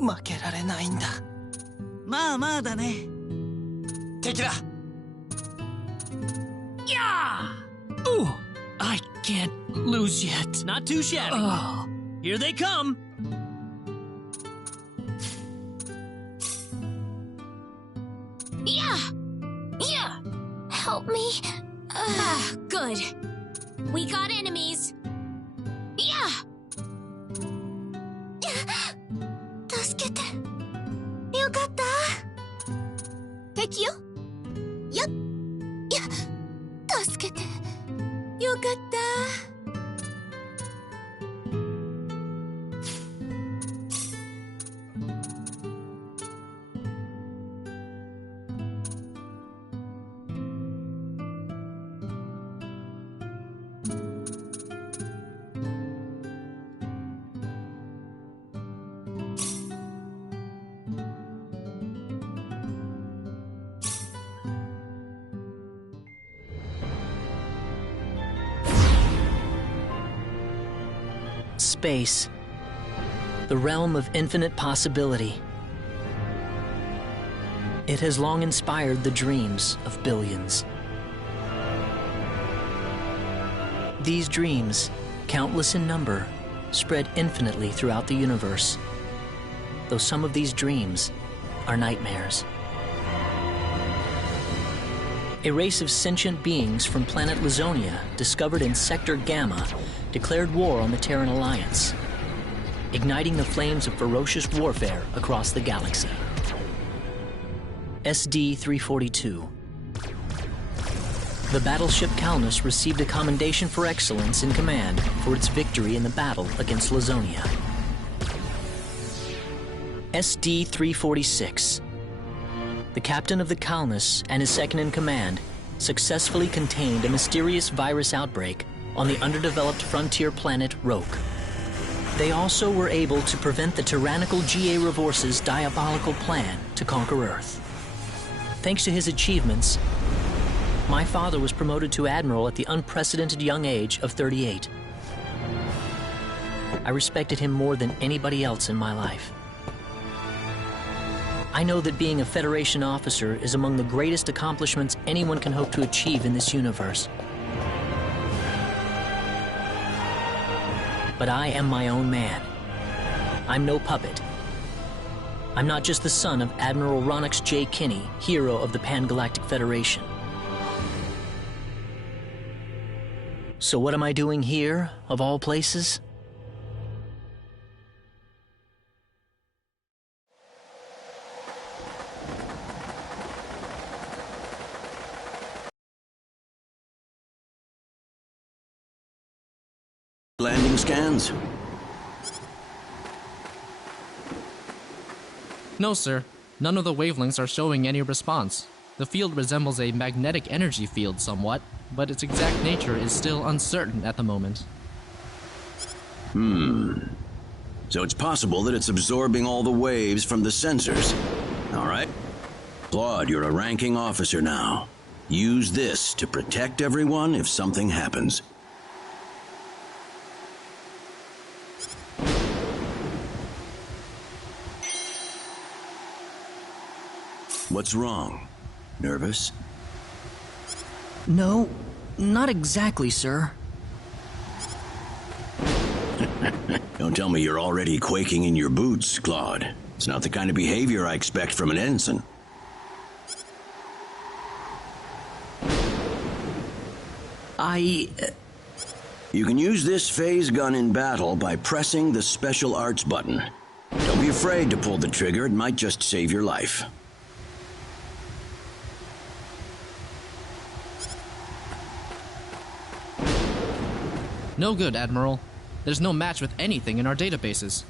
負けられないんだ。まあまあだね。敵だ。Ooh, I can't lose yet. Not too shabby. Oh. Here they come. Yeah. Help me. Good. We got enemies. Yeah. 助けて。よかった。敵よ。助けて。よかった。Space, the realm of infinite possibility. It has long inspired the dreams of billions. These dreams, countless in number, spread infinitely throughout the universe, though some of these dreams are nightmares. A race of sentient beings from planet Lazonia, discovered in Sector Gamma, declared war on the Terran Alliance, igniting the flames of ferocious warfare across the galaxy. SD-342. The battleship Calnus received a commendation for excellence in command for its victory in the battle against Lazonia. SD-346. The captain of the Calnus and his second-in-command successfully contained a mysterious virus outbreak on the underdeveloped frontier planet Roke. They also were able to prevent the tyrannical G.A. Revorce's diabolical plan to conquer Earth. Thanks to his achievements, my father was promoted to admiral at the unprecedented young age of 38. I respected him more than anybody else in my life. I know that being a Federation officer is among the greatest accomplishments anyone can hope to achieve in this universe. But I am my own man. I'm no puppet. I'm not just the son of Admiral Ronix J. Kinney, hero of the Pan-Galactic Federation. So what am I doing here, of all places? Landing scans? No, sir. None of the wavelengths are showing any response. The field resembles a magnetic energy field somewhat, but its exact nature is still uncertain at the moment. So it's possible that it's absorbing all the waves from the sensors. All right. Claude, you're a ranking officer now. Use this to protect everyone if something happens. What's wrong? Nervous? No, not exactly, sir. Don't tell me you're already quaking in your boots, Claude. It's not the kind of behavior I expect from an ensign. You can use this phase gun in battle by pressing the special arts button. Don't be afraid to pull the trigger, it might just save your life. No good, Admiral. There's no match with anything in our databases.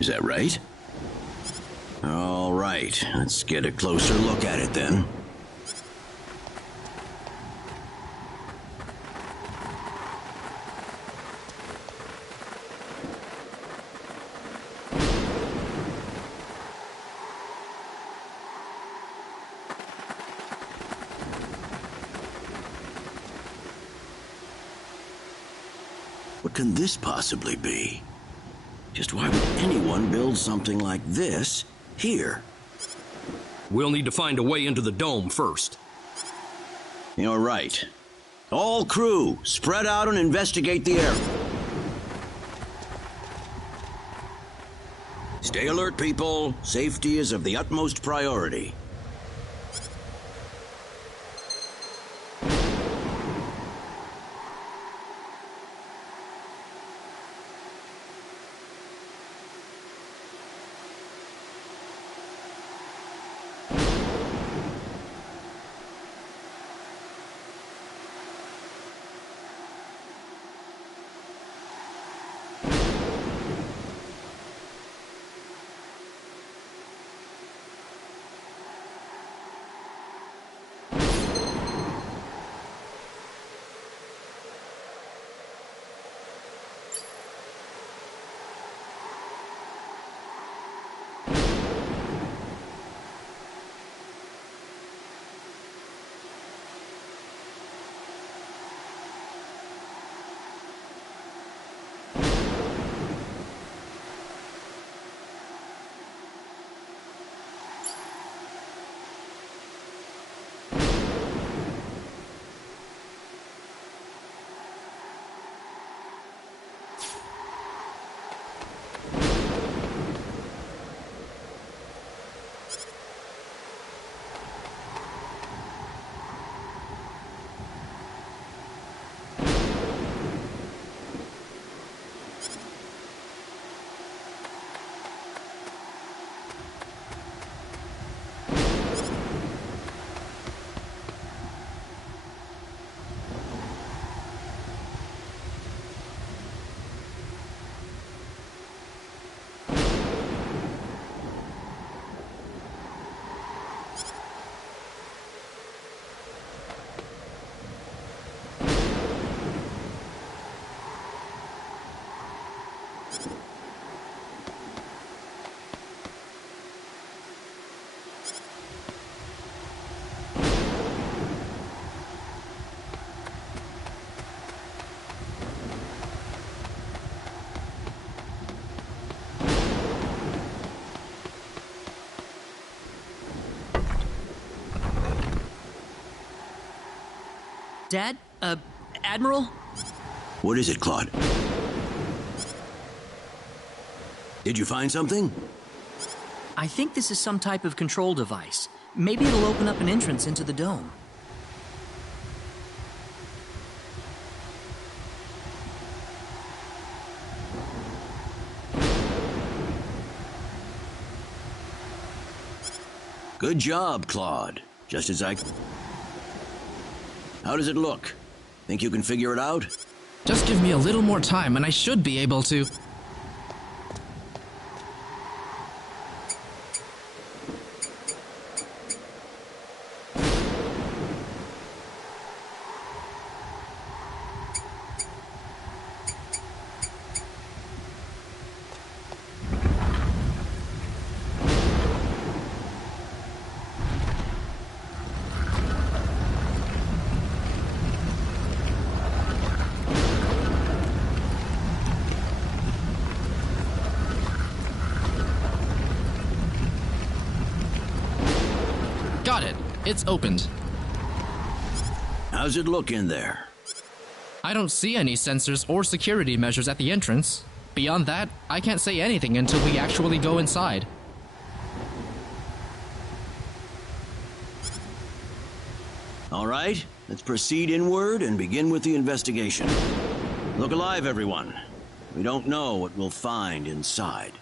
Is that right? All right, let's get a closer look at it then. What can this possibly be? Just why would anyone build something like this here? We'll need to find a way into the dome first. You're right. All crew, spread out and investigate the area. Stay alert, people. Safety is of the utmost priority. Dad? Admiral? What is it, Claude? Did you find something? I think this is some type of control device. Maybe it'll open up an entrance into the dome. Good job, Claude. Just as I... How does it look? Think you can figure it out? Just give me a little more time and I should be able to. Got it. It's opened. How's it look in there? I don't see any sensors or security measures at the entrance. Beyond that, I can't say anything until we actually go inside. All right, let's proceed inward and begin with the investigation. Look alive, everyone. We don't know what we'll find inside.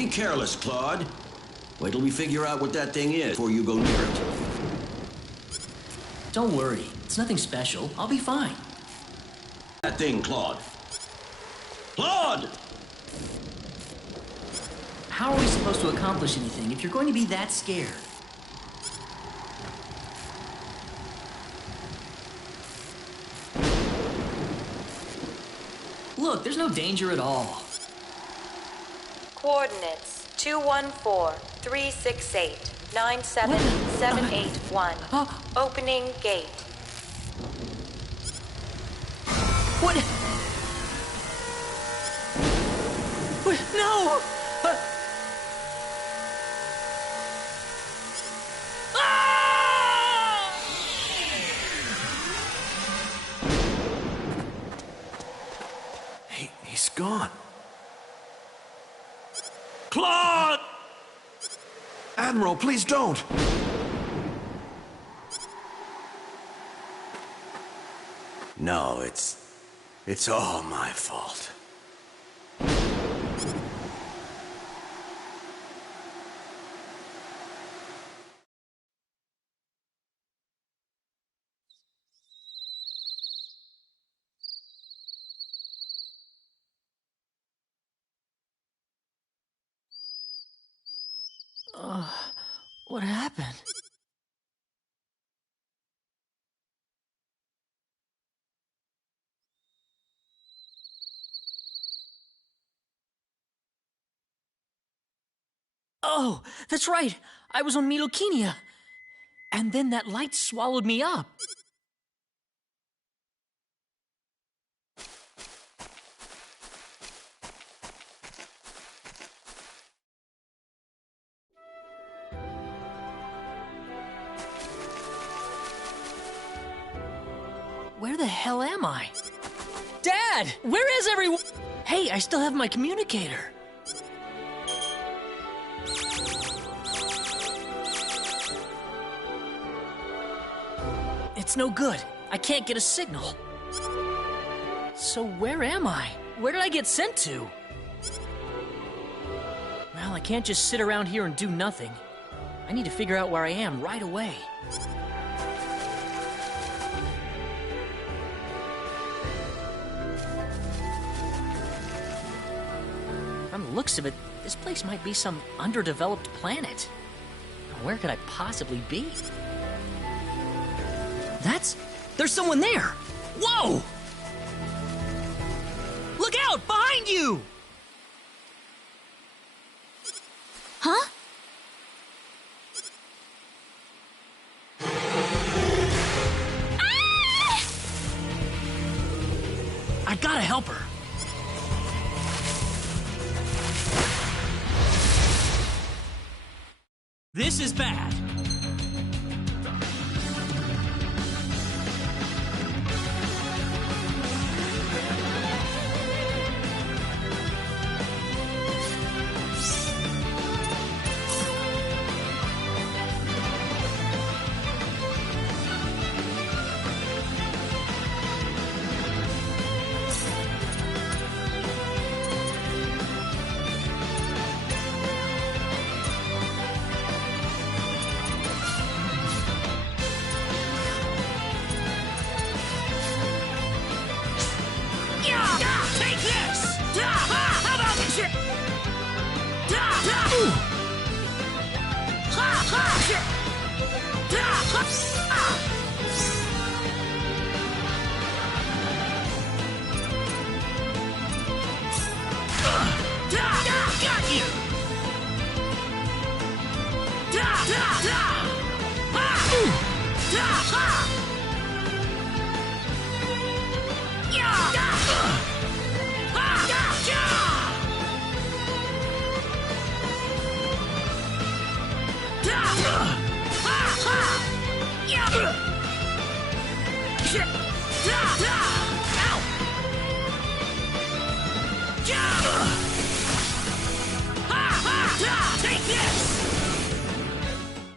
be careless, Claude. Wait till we figure out what that thing is before you go near it. Don't worry, it's nothing special. I'll be fine. That thing, Claude. Claude! How are we supposed to accomplish anything if you're going to be that scared? Look, there's no danger at all. Coordinates 214-368-97781. Opening gate. What? No! He's gone. Claude! Admiral, please don't! No, it's all my fault. What happened? Oh, that's right. I was on Milokinia. And then that light swallowed me up. Where the hell am I? Dad! Where is everyone? Hey, I still have my communicator. It's no good. I can't get a signal. So where am I? Where did I get sent to? Well, I can't just sit around here and do nothing. I need to figure out where I am right away. From the looks of it, this place might be some underdeveloped planet. Where could I possibly be? There's someone there! Whoa! Look out! Behind you! Huh? Ah! I gotta help her. This is bad.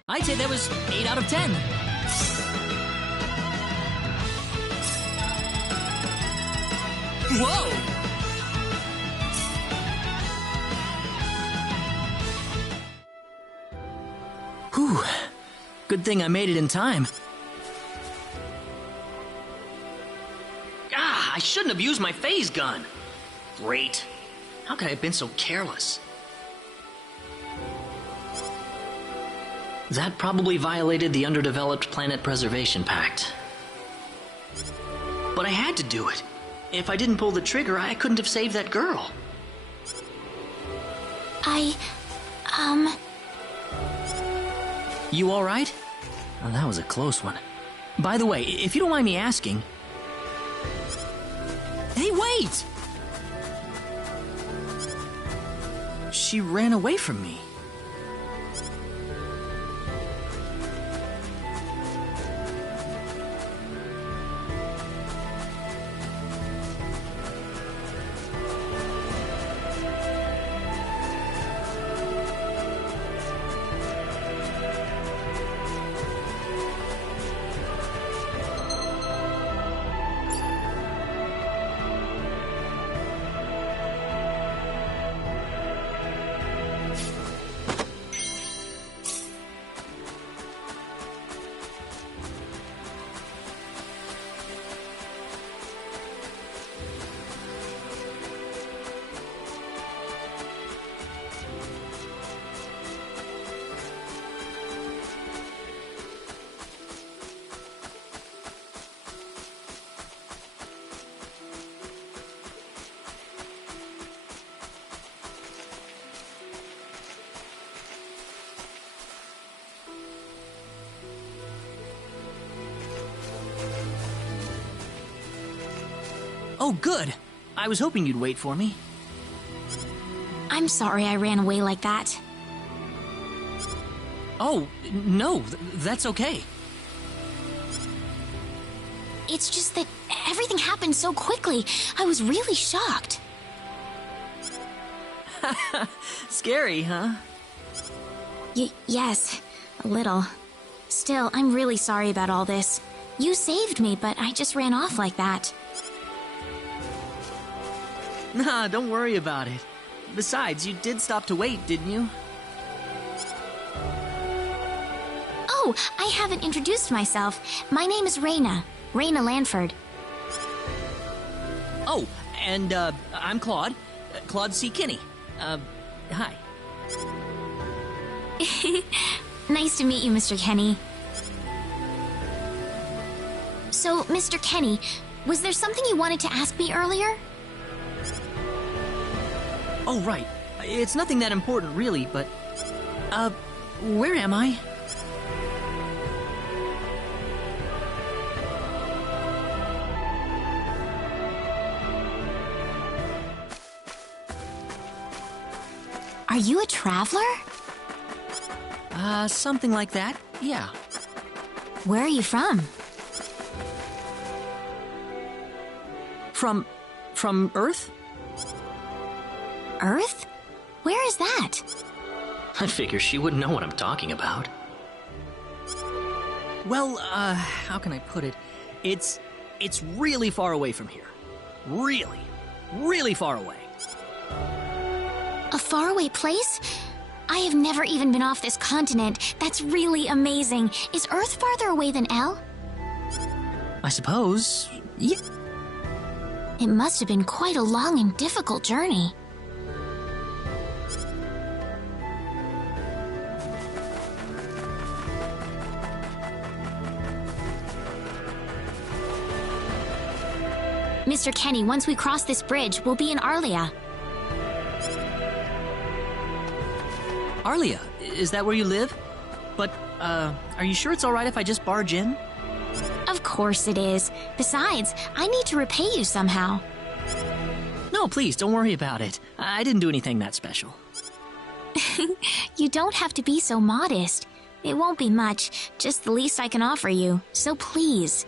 I'd say that was 8 out of 10. Whoa! Whew. Good thing I made it in time. Ah, I shouldn't have used my phase gun. Great. How could I have been so careless? That probably violated the Underdeveloped Planet Preservation Pact. But I had to do it. If I didn't pull the trigger, I couldn't have saved that girl. You alright? Oh, that was a close one. By the way, if you don't mind me asking... Hey, wait! She ran away from me. Oh, good. I was hoping you'd wait for me. I'm sorry I ran away like that. Oh, no, that's okay. It's just that everything happened so quickly. I was really shocked. Scary, huh? Yes, a little. Still, I'm really sorry about all this. You saved me, but I just ran off like that. Nah, don't worry about it. Besides, you did stop to wait, didn't you? Oh, I haven't introduced myself. My name is Raina. Raina Lanford. Oh, and, I'm Claude. Claude C. Kinney. Hi. Nice to meet you, Mr. Kenny. So, Mr. Kenny, was there something you wanted to ask me earlier? Oh, right. It's nothing that important, really, but... where am I? Are you a traveler? Something like that, yeah. Where are you from? From Earth? Earth? Where is that? I figure she wouldn't know what I'm talking about. Well, how can I put it? It's really far away from here. Really, really far away. A faraway place? I have never even been off this continent. That's really amazing. Is Earth farther away than L? I suppose, yeah. It must have been quite a long and difficult journey. Mr. Kenny, once we cross this bridge, we'll be in Arlia. Arlia? Is that where you live? But, are you sure it's alright if I just barge in? Of course it is. Besides, I need to repay you somehow. No, please, don't worry about it. I didn't do anything that special. You don't have to be so modest. It won't be much, just the least I can offer you. So please.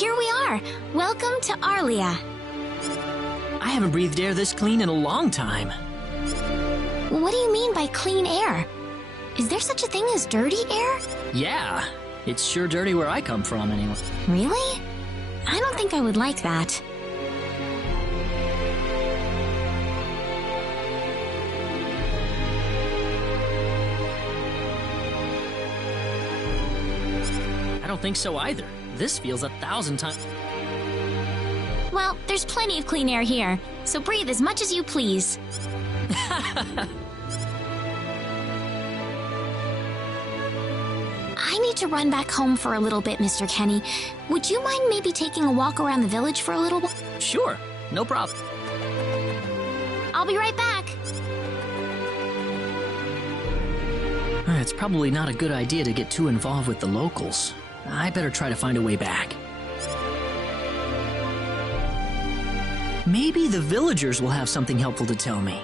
here we are. Welcome to Arlia. I haven't breathed air this clean in a long time. What do you mean by clean air? Is there such a thing as dirty air? Yeah, it's sure dirty where I come from anyway. Really? I don't think I would like that. I don't think so either. This feels 1,000 times... Well, there's plenty of clean air here, so breathe as much as you please. I need to run back home for a little bit, Mr. Kenny. Would you mind maybe taking a walk around the village for a little while? Sure, no problem. I'll be right back. It's probably not a good idea to get too involved with the locals. I better try to find a way back. Maybe the villagers will have something helpful to tell me.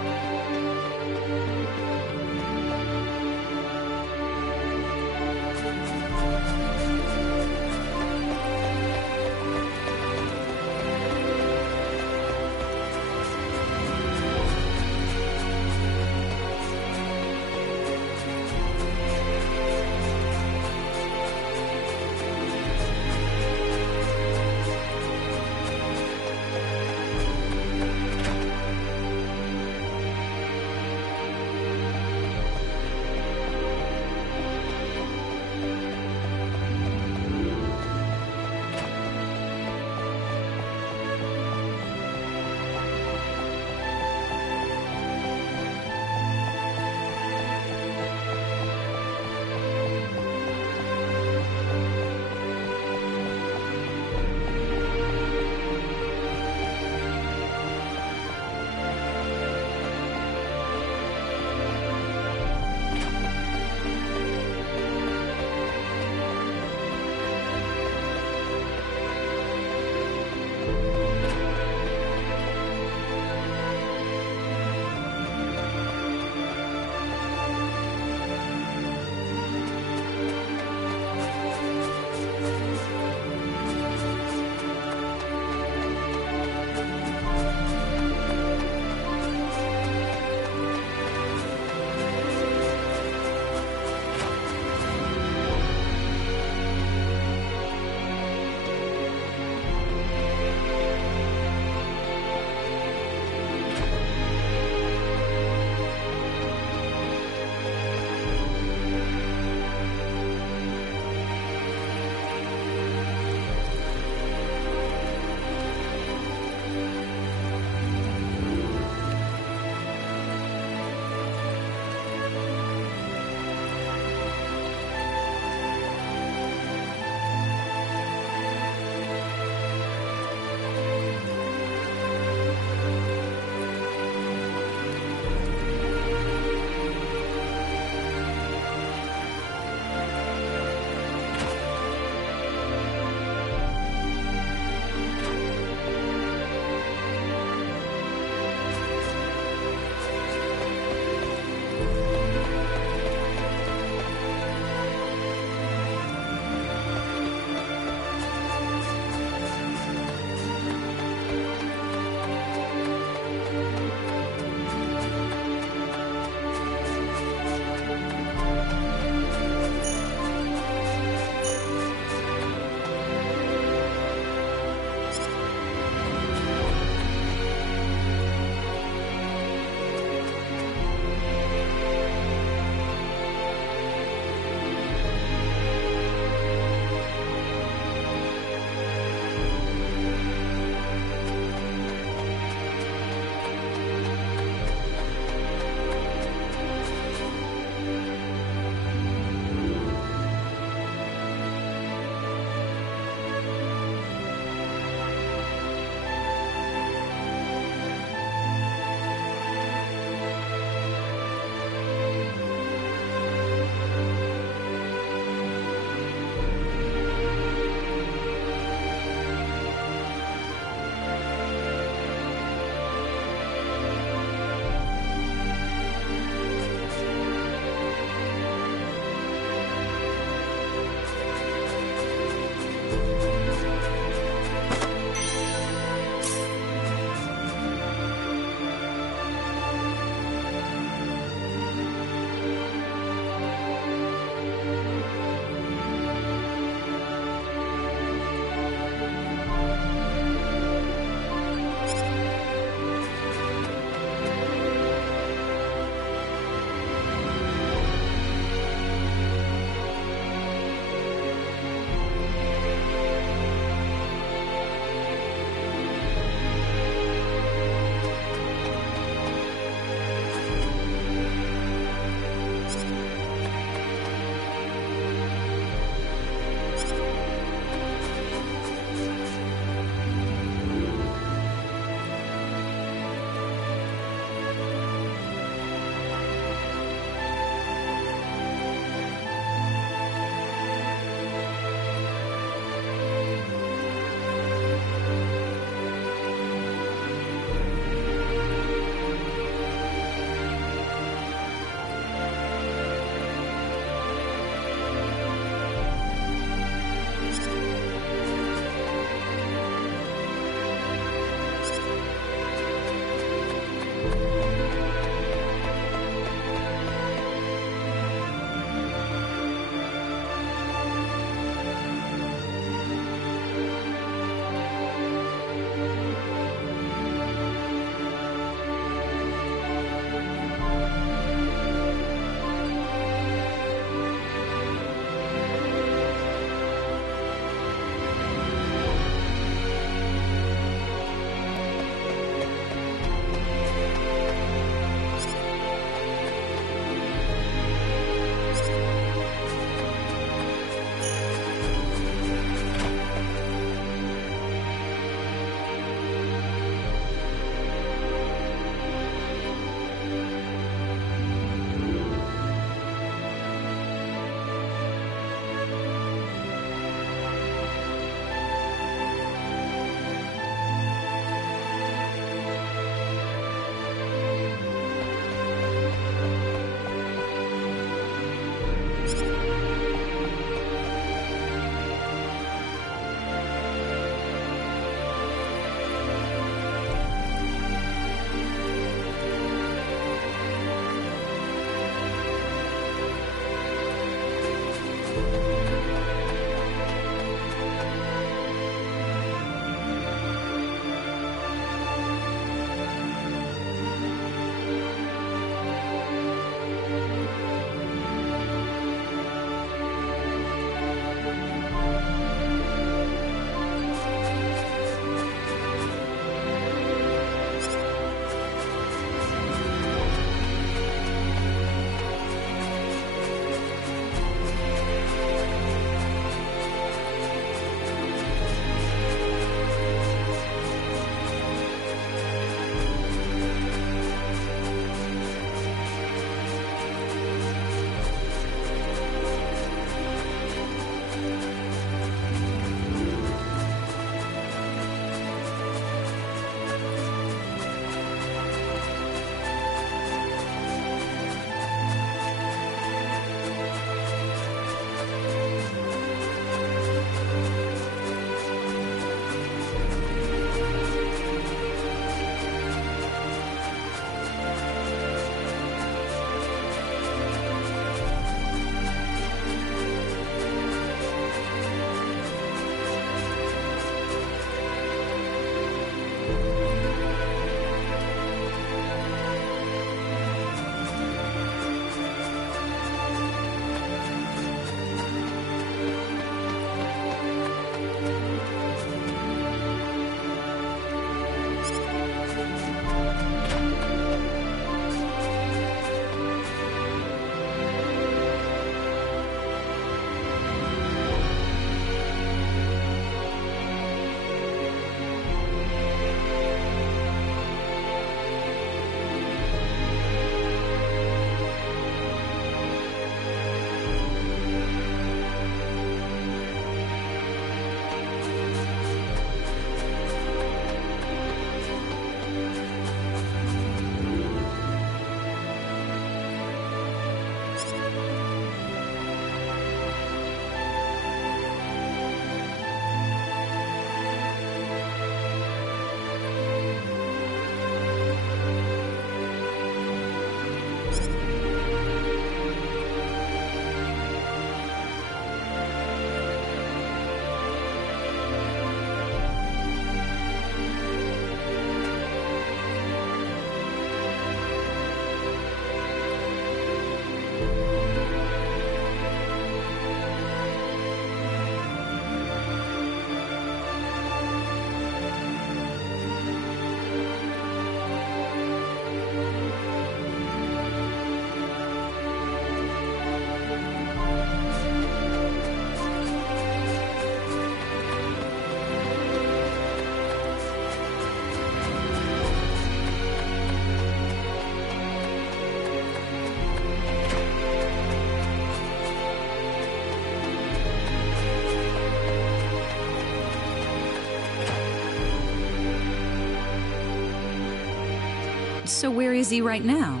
So where is he right now?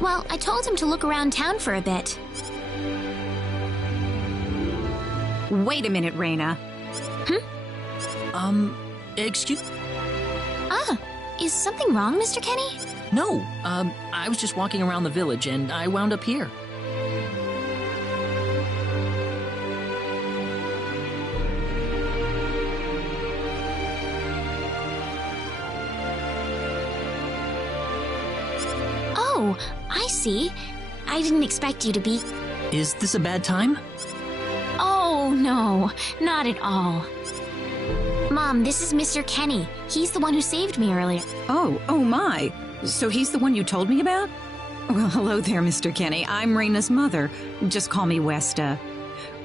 Well, I told him to look around town for a bit. Wait a minute, Reina. Excuse... Ah, is something wrong, Mr. Kenny? No, I was just walking around the village and I wound up here. Oh, I see. I didn't expect you to be... Is this a bad time? Oh, no, not at all. Mom, this is Mr. Kenny. He's the one who saved me earlier. Oh my. So he's the one you told me about? Well, hello there, Mr. Kenny. I'm Reina's mother. Just call me Westa.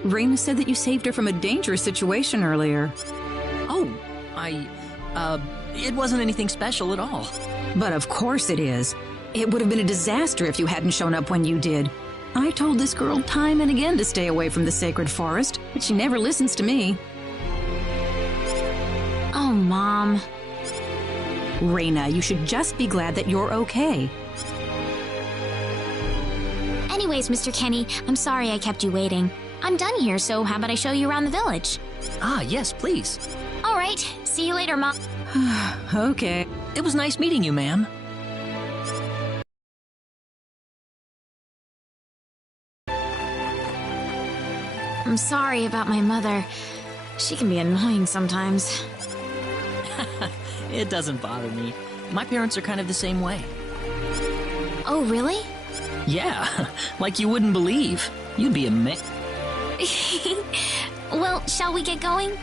Reina said that you saved her from a dangerous situation earlier. Oh, it wasn't anything special at all. But of course it is. It would have been a disaster if you hadn't shown up when you did. I told this girl time and again to stay away from the sacred forest, but she never listens to me. Oh, Mom. Reina, you should just be glad that you're okay. Anyways, Mr. Kenny, I'm sorry I kept you waiting. I'm done here, so how about I show you around the village? Ah, yes, please. All right. See you later, Mom. Okay. It was nice meeting you, ma'am. I'm sorry about my mother. She can be annoying sometimes. It doesn't bother me. My parents are kind of the same way. Oh, really? Yeah, like you wouldn't believe. You'd be amazed. Well, shall we get going?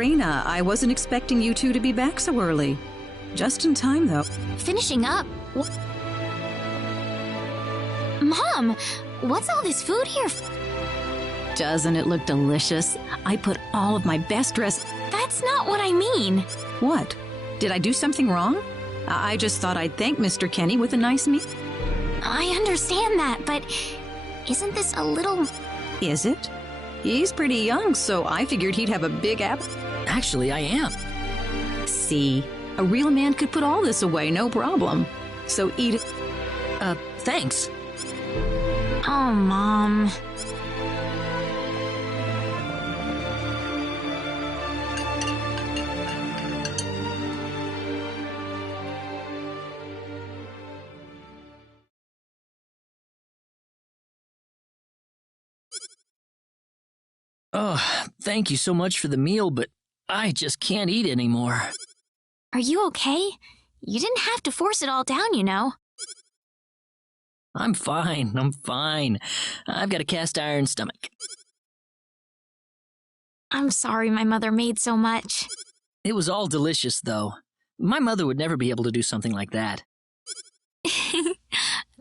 Reina, I wasn't expecting you two to be back so early. Just in time, though. Finishing up? Mom, what's all this food here? Doesn't it look delicious? I put all of my best dress... That's not what I mean. What? Did I do something wrong? I just thought I'd thank Mr. Kenny with a nice meal. I understand that, but isn't this a little... Is it? He's pretty young, so I figured he'd have a big appetite. Actually, I am. See, a real man could put all this away, no problem. So eat it. Thanks. Oh, Mom. Oh, thank you so much for the meal, but I just can't eat anymore. Are you okay? You didn't have to force it all down, you know. I'm fine. I've got a cast iron stomach. I'm sorry my mother made so much. It was all delicious, though. My mother would never be able to do something like that.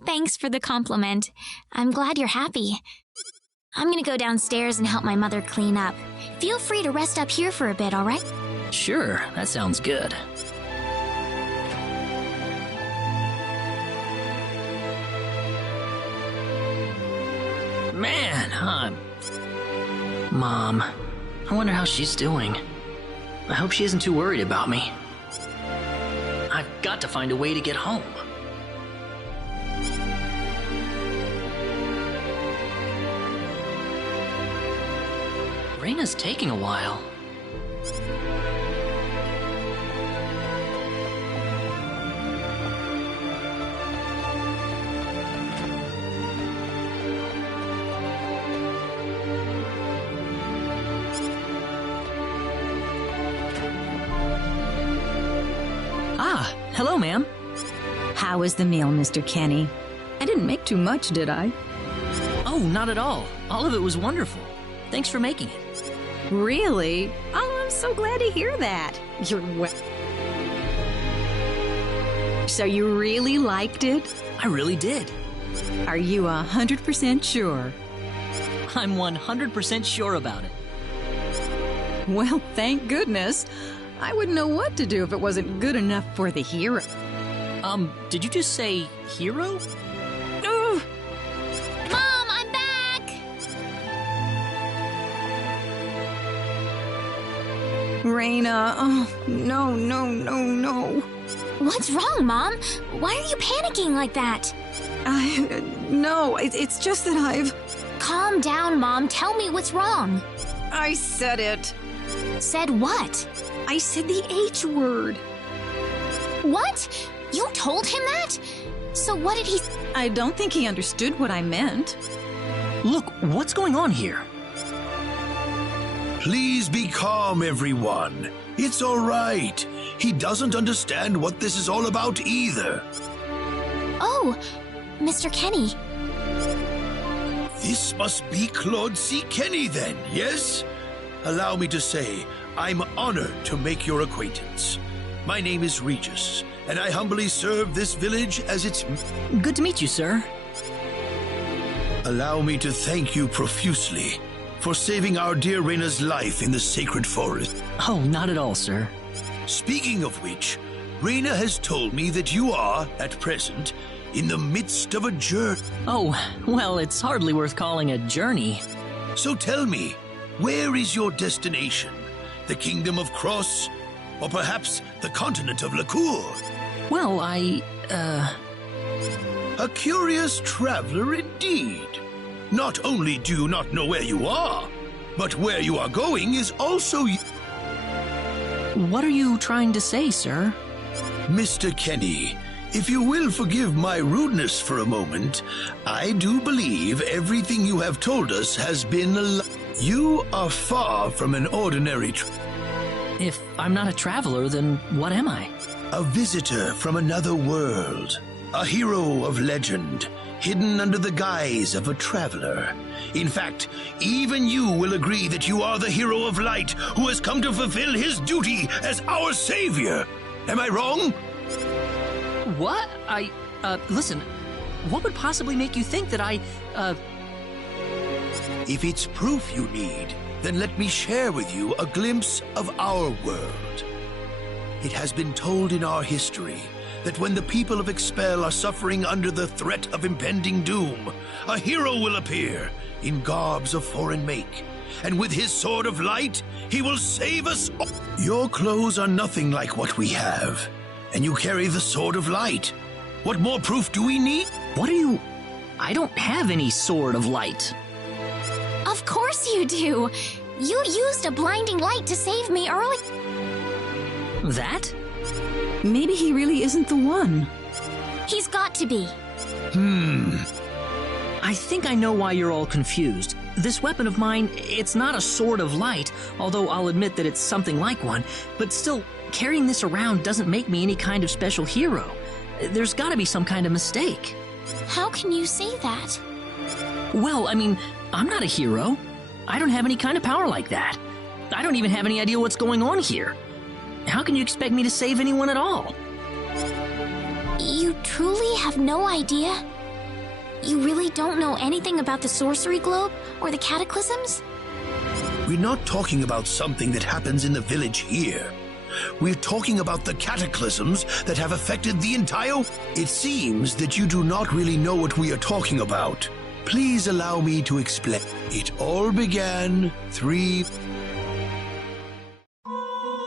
Thanks for the compliment. I'm glad you're happy. I'm gonna go downstairs and help my mother clean up. Feel free to rest up here for a bit, all right? Sure, that sounds good. Man, Mom, I wonder how she's doing. I hope she isn't too worried about me. I've got to find a way to get home. Reina's taking a while. Ah, hello, ma'am. How was the meal, Mr. Kenny? I didn't make too much, did I? Oh, not at all. All of it was wonderful. Thanks for making it. Really? Oh, I'm so glad to hear that. So you really liked it? I really did. Are you 100% sure? I'm 100% sure about it. Well, thank goodness. I wouldn't know what to do if it wasn't good enough for the hero. Did you just say hero? Mom, I'm back! Reina, oh, no. What's wrong, Mom? Why are you panicking like that? No, it's just that I've... Calm down, Mom. Tell me what's wrong. I said it. Said what? I said the H word. What? You told him that? So what did he... I don't think he understood what I meant. Look, what's going on here? Please be calm, everyone. It's all right. He doesn't understand what this is all about either. Oh, Mr. Kenny. This must be Claude C. Kenny then, yes? Allow me to say, I'm honored to make your acquaintance. My name is Regis, and I humbly serve this village as its... Good to meet you, sir. Allow me to thank you profusely for saving our dear Reina's life in the sacred forest. Oh, not at all, sir. Speaking of which, Reina has told me that you are, at present, in the midst of a journey. Oh, well, it's hardly worth calling a journey. So tell me, where is your destination? The Kingdom of Cross? Or perhaps the continent of Lacour? Well, A curious traveler indeed. Not only do you not know where you are, but where you are going is also... What are you trying to say, sir? Mr. Kenny, if you will forgive my rudeness for a moment, I do believe everything you have told us has been a lie. You are far from an ordinary If I'm not a traveler, then what am I? A visitor from another world. A hero of legend, hidden under the guise of a traveler. In fact, even you will agree that you are the hero of light who has come to fulfill his duty as our savior. Am I wrong? What? Listen, what would possibly make you think that If it's proof you need, then let me share with you a glimpse of our world. It has been told in our history that when the people of Expel are suffering under the threat of impending doom, a hero will appear in garbs of foreign make, and with his sword of light, he will save us all. Your clothes are nothing like what we have, and you carry the sword of light. What more proof do we need? What are you... I don't have any sword of light. Of course you do. You used a blinding light to save me early. That? Maybe he really isn't the one. He's got to be. I think I know why you're all confused. This weapon of mine, it's not a sword of light, although I'll admit that it's something like one, but still, carrying this around doesn't make me any kind of special hero. There's gotta be some kind of mistake. How can you say that? Well, I mean, I'm not a hero. I don't have any kind of power like that. I don't even have any idea what's going on here. How can you expect me to save anyone at all? You truly have no idea? You really don't know anything about the sorcery globe or the cataclysms? We're not talking about something that happens in the village here. We're talking about the cataclysms that have affected the entire... It seems that you do not really know what we are talking about. Please allow me to explain. It all began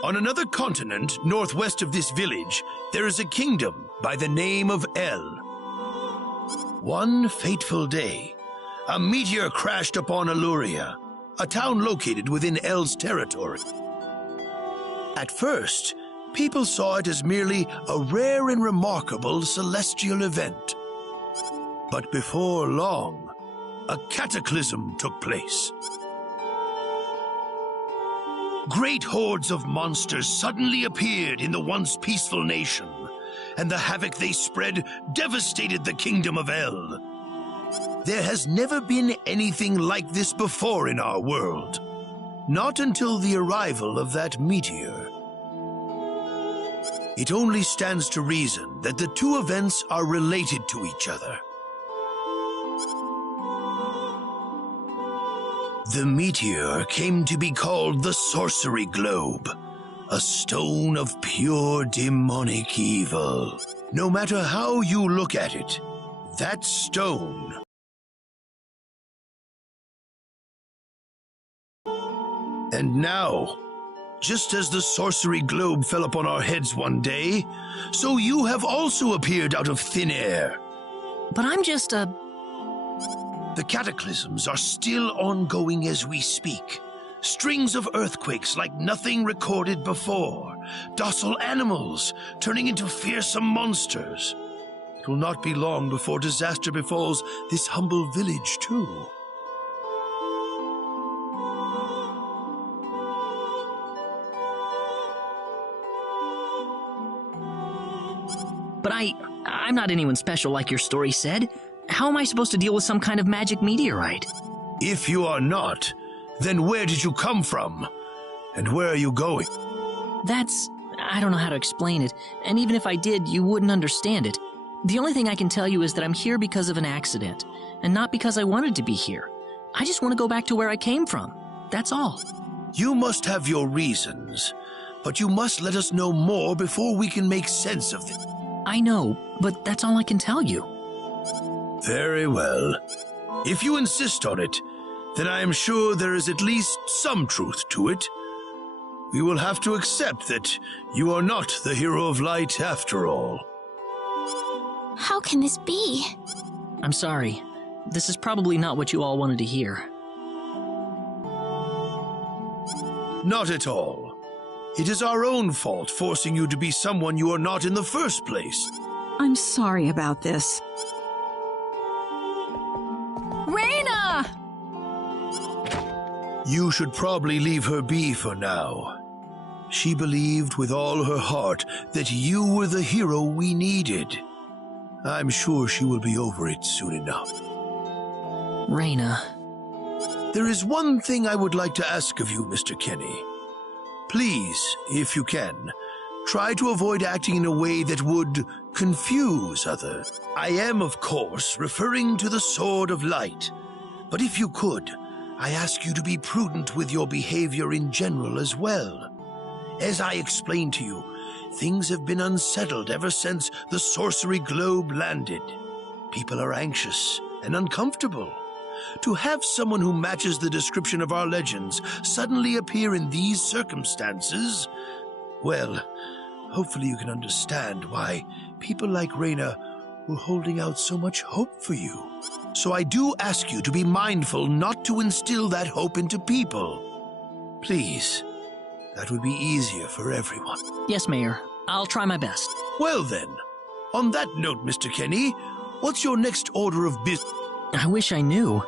On another continent, northwest of this village, there is a kingdom by the name of El. One fateful day, a meteor crashed upon Aluria, a town located within El's territory. At first, people saw it as merely a rare and remarkable celestial event. But before long, a cataclysm took place. Great hordes of monsters suddenly appeared in the once peaceful nation, and the havoc they spread devastated the kingdom of El. There has never been anything like this before in our world, not until the arrival of that meteor. It only stands to reason that the two events are related to each other. The meteor came to be called the Sorcery Globe, a stone of pure demonic evil. No matter how you look at it, that stone... And now, just as the Sorcery Globe fell upon our heads one day, so you have also appeared out of thin air. But I'm just a... The cataclysms are still ongoing as we speak. Strings of earthquakes like nothing recorded before. Docile animals turning into fearsome monsters. It will not be long before disaster befalls this humble village, too. But I'm not anyone special like your story said. How am I supposed to deal with some kind of magic meteorite? If you are not, then where did you come from? And where are you going? I don't know how to explain it, and even if I did, you wouldn't understand it. The only thing I can tell you is that I'm here because of an accident, and not because I wanted to be here. I just want to go back to where I came from. That's all. You must have your reasons, but you must let us know more before we can make sense of them. I know, but that's all I can tell you. Very well. If you insist on it, then I am sure there is at least some truth to it. We will have to accept that you are not the hero of light after all. How can this be? I'm sorry. This is probably not what you all wanted to hear. Not at all. It is our own fault forcing you to be someone you are not in the first place. I'm sorry about this. Reina! You should probably leave her be for now. She believed with all her heart that you were the hero we needed. I'm sure she will be over it soon enough. Reina. There is one thing I would like to ask of you, Mr. Kenny. Please, if you can, try to avoid acting in a way that would confuse others. I am, of course, referring to the Sword of Light. But if you could, I ask you to be prudent with your behavior in general as well. As I explained to you, things have been unsettled ever since the sorcery globe landed. People are anxious and uncomfortable. To have someone who matches the description of our legends suddenly appear in these circumstances, well, hopefully you can understand why people like Reina were holding out so much hope for you. So I do ask you to be mindful not to instill that hope into people. Please, that would be easier for everyone. Yes, Mayor. I'll try my best. Well then, on that note, Mr. Kenny, what's your next order of business? I wish I knew.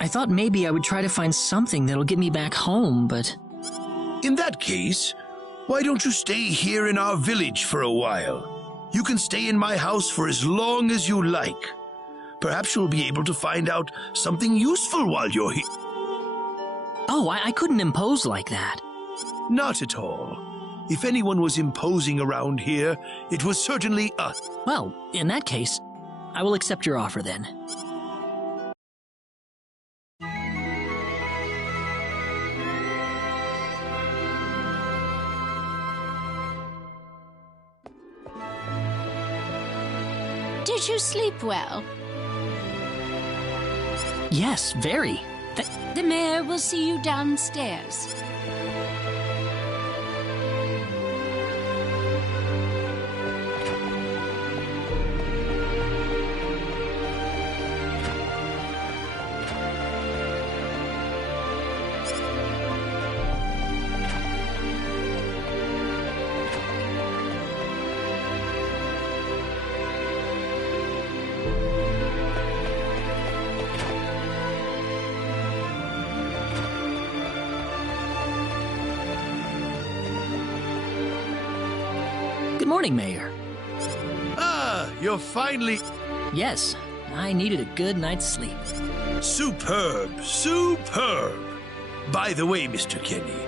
I thought maybe I would try to find something that'll get me back home, but... In that case, why don't you stay here in our village for a while? You can stay in my house for as long as you like. Perhaps you'll be able to find out something useful while you're here. Oh, I couldn't impose like that. Not at all. If anyone was imposing around here, it was certainly us. Well, in that case, I will accept your offer then. Did you sleep well? Yes, very. The mayor will see you downstairs. Good morning, Mayor. Ah, you're finally... Yes, I needed a good night's sleep. Superb, superb. By the way, Mr. Kenny,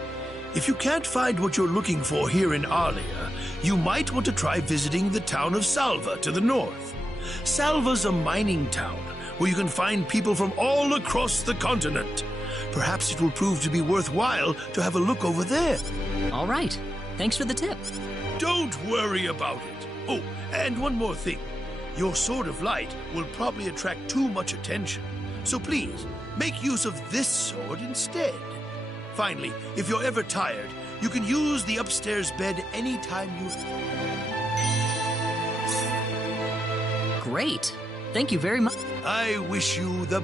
if you can't find what you're looking for here in Arlia, you might want to try visiting the town of Salva to the north. Salva's a mining town where you can find people from all across the continent. Perhaps it will prove to be worthwhile to have a look over there. All right. Thanks for the tip. Don't worry about it. Oh, and one more thing. Your Sword of Light will probably attract too much attention. So please, make use of this sword instead. Finally, if you're ever tired, you can use the upstairs bed anytime you... Great. Thank you very much. I wish you the...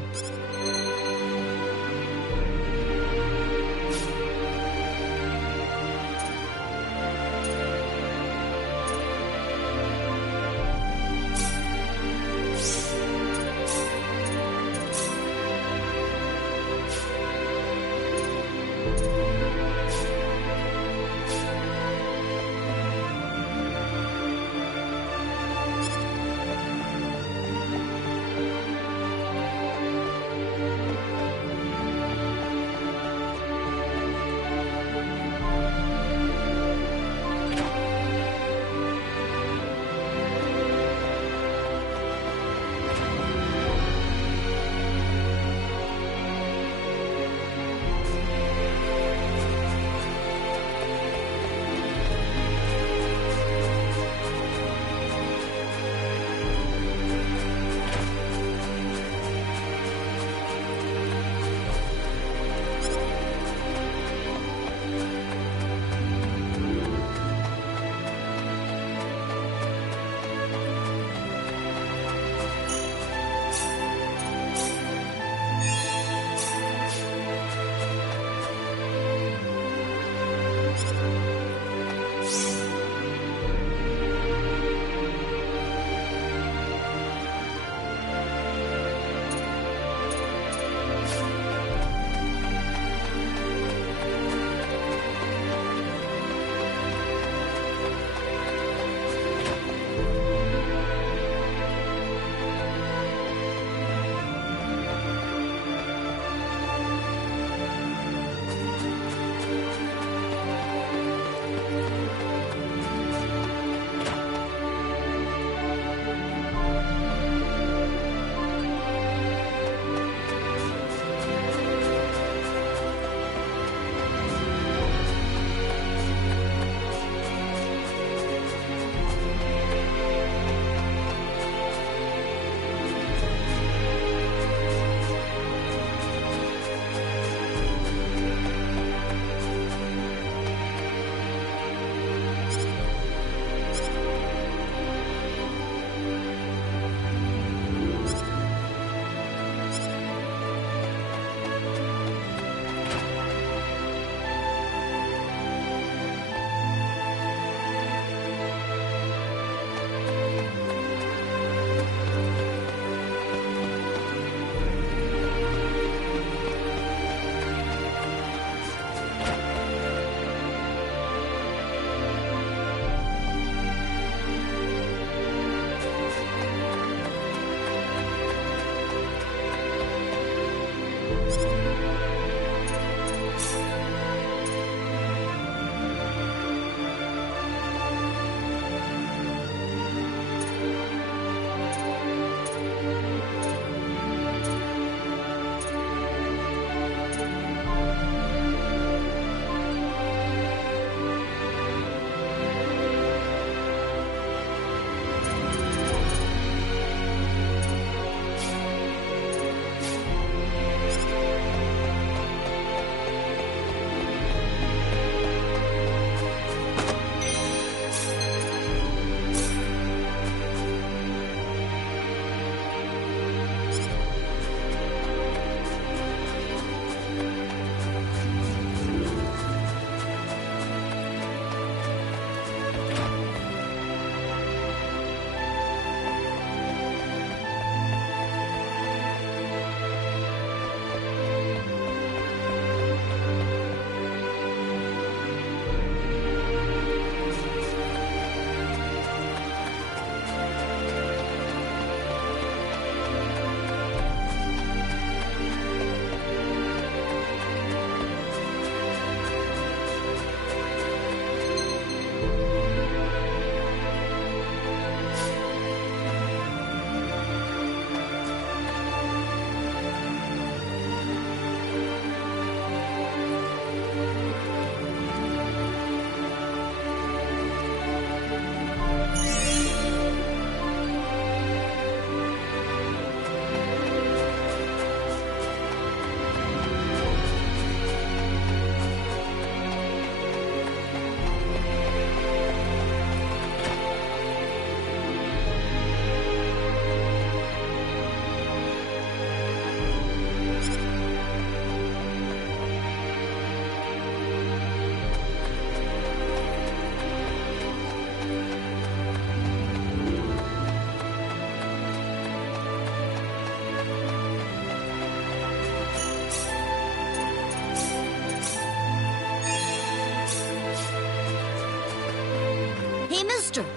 Mister!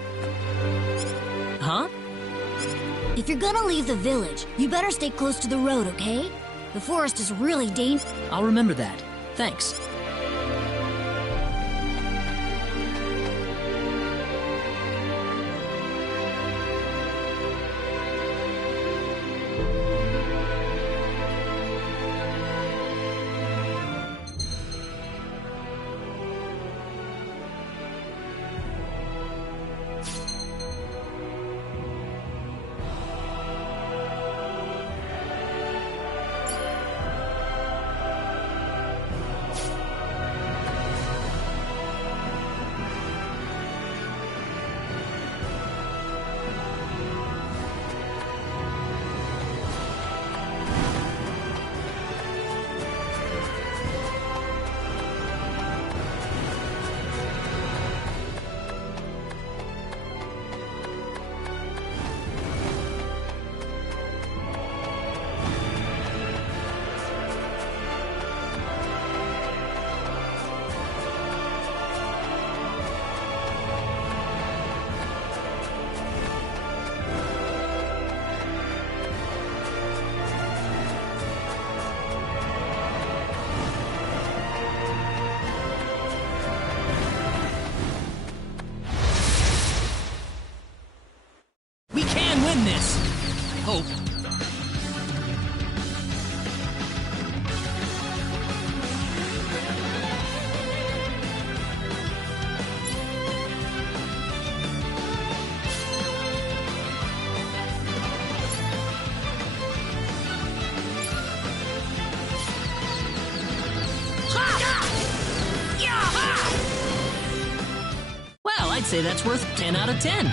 Huh? If you're gonna leave the village, you better stay close to the road, okay? The forest is really dangerous. I'll remember that. Thanks. Hope. Well, I'd say that's worth 10 out of 10.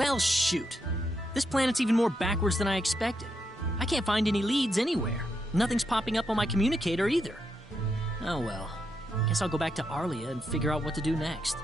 Well, shoot. This planet's even more backwards than I expected. I can't find any leads anywhere. Nothing's popping up on my communicator either. Oh well. Guess I'll go back to Arlia and figure out what to do next.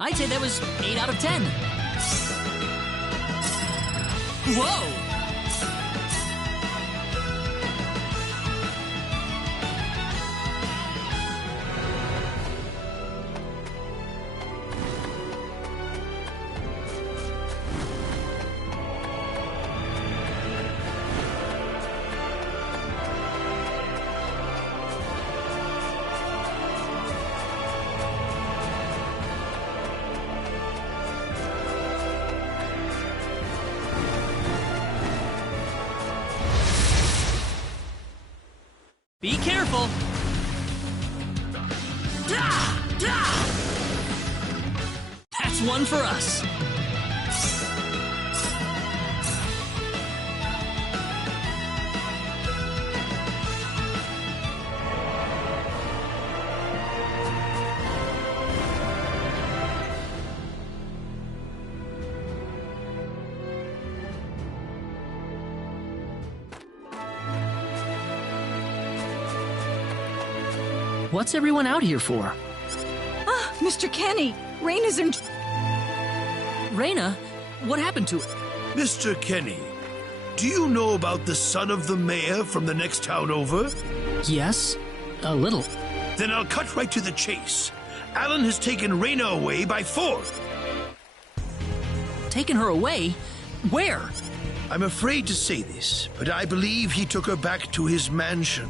I'd say that was 8 out of 10. Whoa! Be careful! That's one for us! What's everyone out here for? Ah, Mr. Kenny! Raina's in... Raina? What happened to her? Mr. Kenny, do you know about the son of the mayor from the next town over? Yes, a little. Then I'll cut right to the chase. Alan has taken Raina away by force. Taken her away? Where? I'm afraid to say this, but I believe he took her back to his mansion.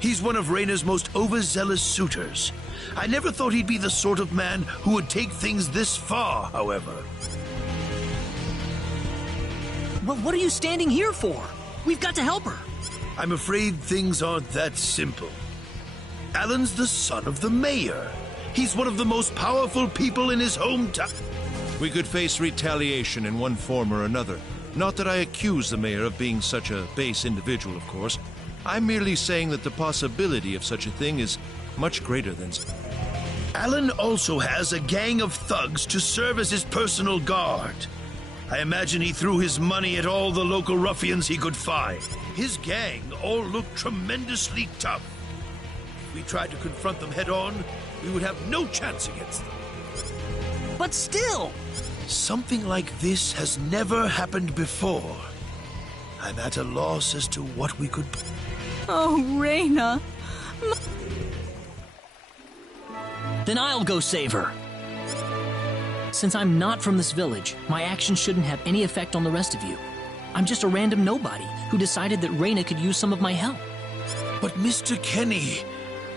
He's one of Raina's most overzealous suitors. I never thought he'd be the sort of man who would take things this far, however. Well, what are you standing here for? We've got to help her. I'm afraid things aren't that simple. Alan's the son of the mayor. He's one of the most powerful people in his hometown. We could face retaliation in one form or another. Not that I accuse the mayor of being such a base individual, of course. I'm merely saying that the possibility of such a thing is much greater than... Alan also has a gang of thugs to serve as his personal guard. I imagine he threw his money at all the local ruffians he could find. His gang all look tremendously tough. If we tried to confront them head-on, we would have no chance against them. But still! Something like this has never happened before. I'm at a loss as to what we could... Oh, Raina. Then I'll go save her. Since I'm not from this village, my actions shouldn't have any effect on the rest of you. I'm just a random nobody who decided that Raina could use some of my help. But Mr. Kenny,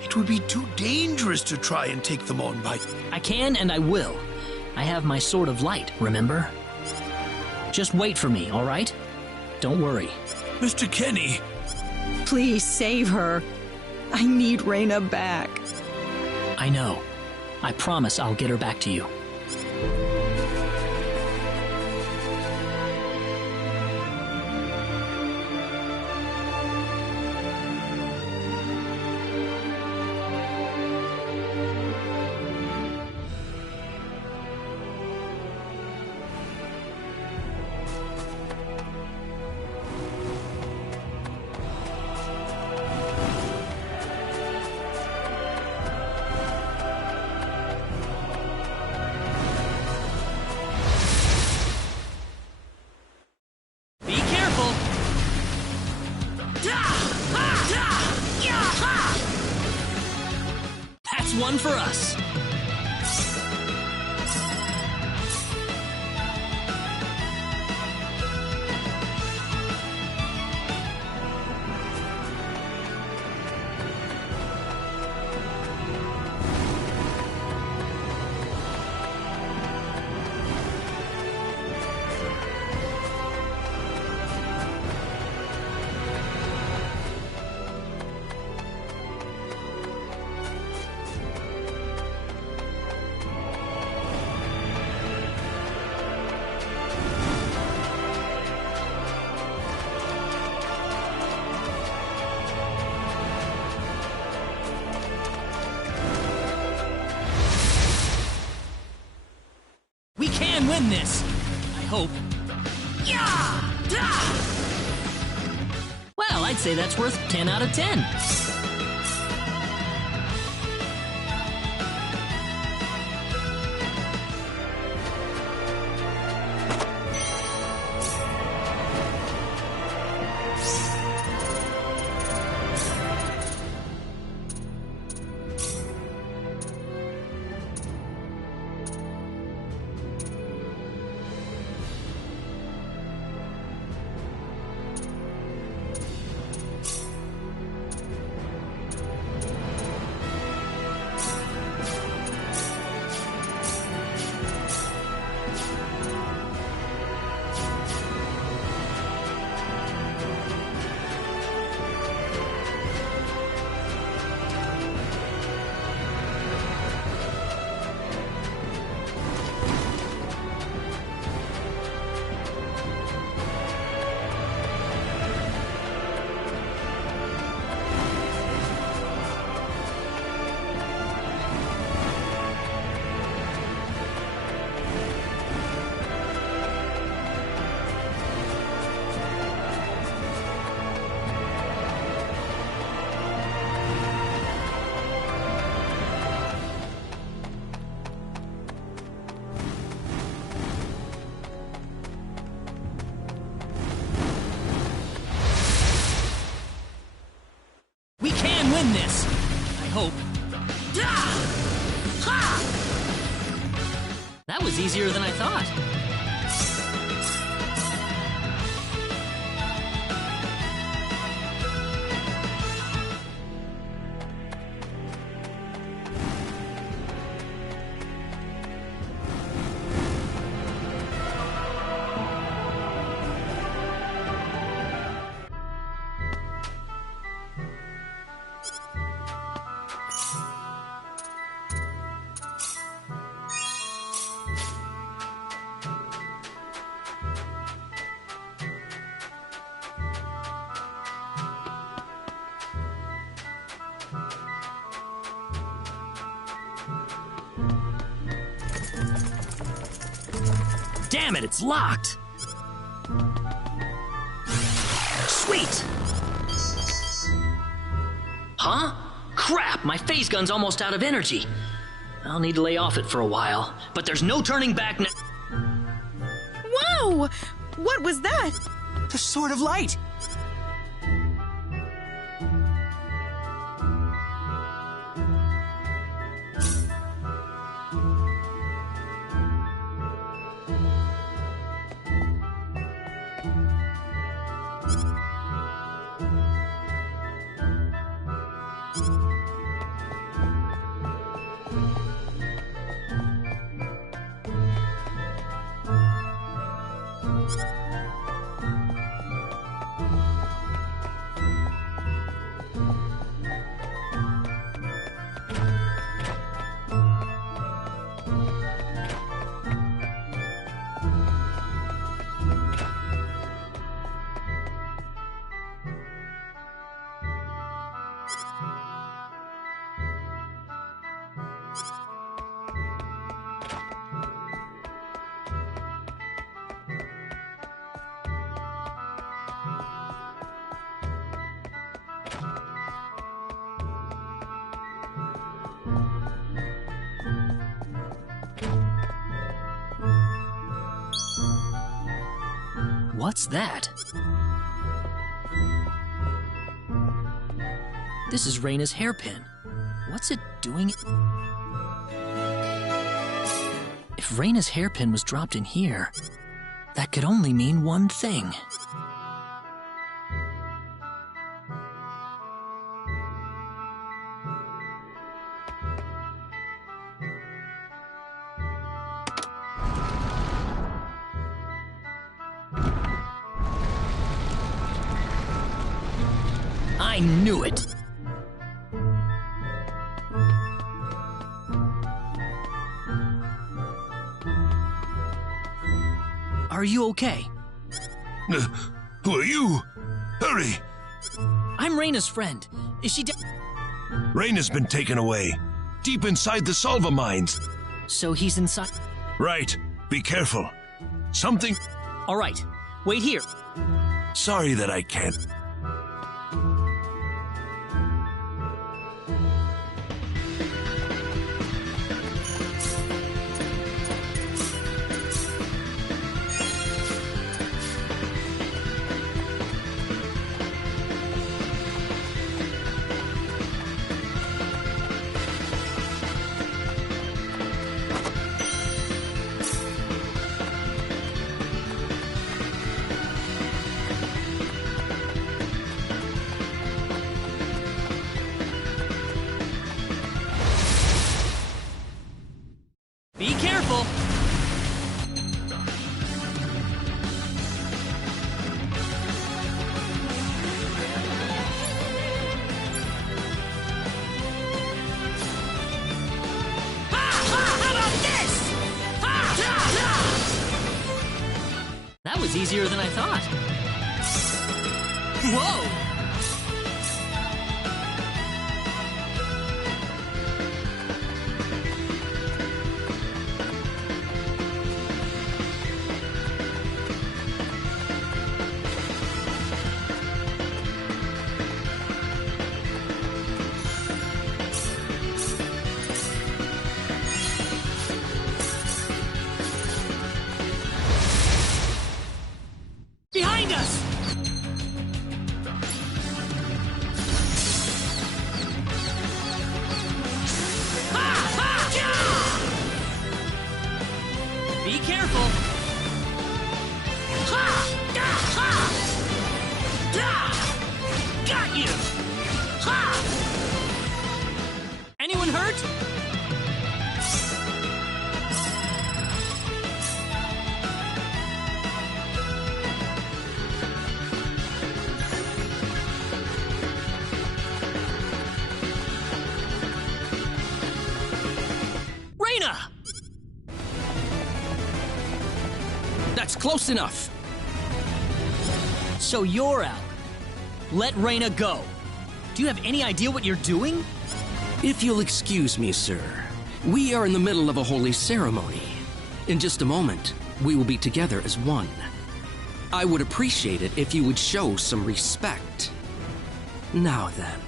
it would be too dangerous to try and take them on by... I can and I will. I have my sword of light, remember? Just wait for me, all right? Don't worry. Mr. Kenny! Please save her. I need Raina back. I know. I promise I'll get her back to you. one for us. We can win this. I hope. Well, I'd say that's worth 10 out of 10. Win this. I hope. That was easier than I thought. Damn it, it's locked! Sweet! Huh? Crap, my phase gun's almost out of energy. I'll need to lay off it for a while, but there's no turning back now. Whoa! What was that? The Sword of Light! What's that? This is Reina's hairpin. What's it doing? If Reina's hairpin was dropped in here, that could only mean one thing. I knew it! Are you okay? Who are you? Hurry! I'm Reina's friend. Is she dead? Reina's been taken away. Deep inside the Salva mines. So he's inside? Right. Be careful. Something... Alright. Wait here. Sorry that I can't... Be careful! That was easier than I thought. Whoa! Behind us! Be careful! Got you! Anyone hurt? Reina! That's close enough. So you're out. Let Reina go. Do you have any idea what you're doing? If you'll excuse me, sir, we are in the middle of a holy ceremony. In just a moment, we will be together as one. I would appreciate it if you would show some respect. Now then,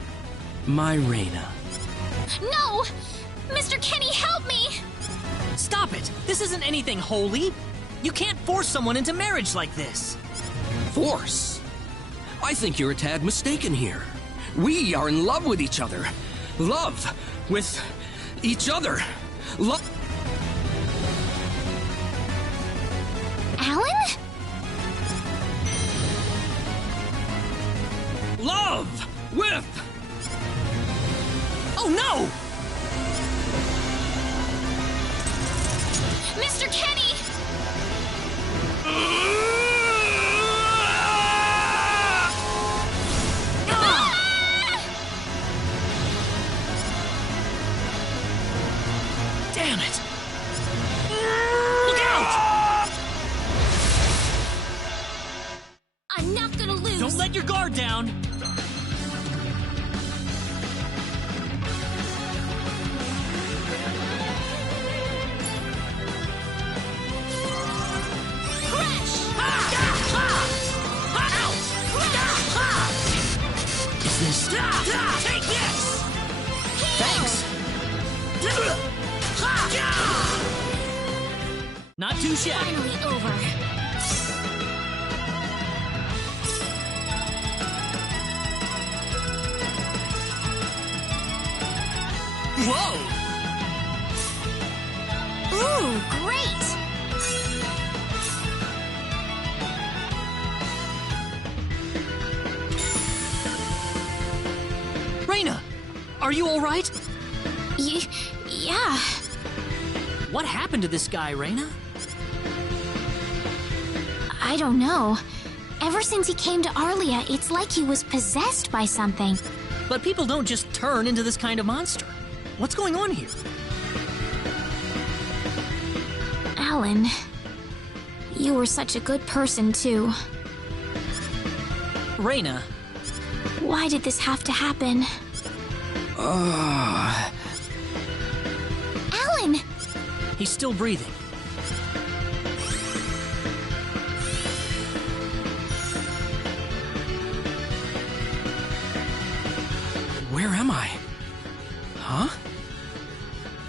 my Reina. No! Mr. Kenny, help me! Stop it! This isn't anything holy! You can't force someone into marriage like this! Force? I think you're a tad mistaken here. We are in love with each other. Love with each other. Love. Alan? Love with. Oh no! Mr. Kenny! Damn it! Look out! I'm not gonna lose! Don't let your guard down! Is this... Take this! Thanks! Not too shabby. Finally over. Whoa! Ooh, great! Reina! Are you alright? Yeah. What happened to this guy, Reina? I don't know. Ever since he came to Arlia, it's like he was possessed by something. But people don't just turn into this kind of monster. What's going on here? Alan, you were such a good person, too. Reina. Why did this have to happen? Alan! He's still breathing. Where am I? Huh?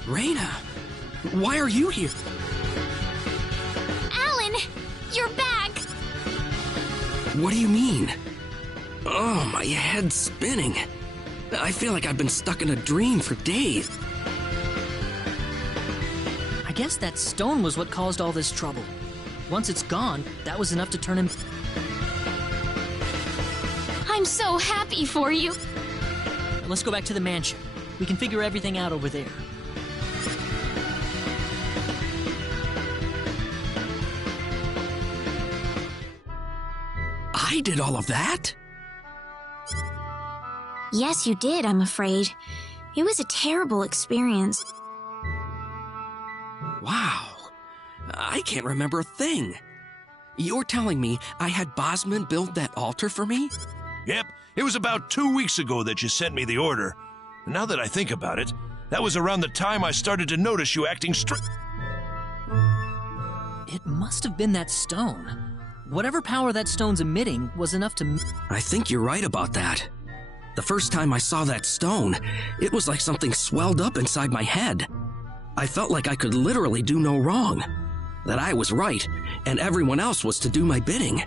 Reina, why are you here? Alan, you're back! What do you mean? Oh, my head's spinning. I feel like I've been stuck in a dream for days. I guess that stone was what caused all this trouble. Once it's gone, that was enough to turn him... I'm so happy for you. Let's go back to the mansion. We can figure everything out over there. I did all of that? Yes, you did, I'm afraid. It was a terrible experience. Wow. I can't remember a thing. You're telling me I had Bosman build that altar for me? Yep, it was about 2 weeks ago that you sent me the order. And now that I think about it, that was around the time I started to notice you acting It must have been that stone. Whatever power that stone's emitting was enough to... I think you're right about that. The first time I saw that stone, it was like something swelled up inside my head. I felt like I could literally do no wrong. That I was right, and everyone else was to do my bidding.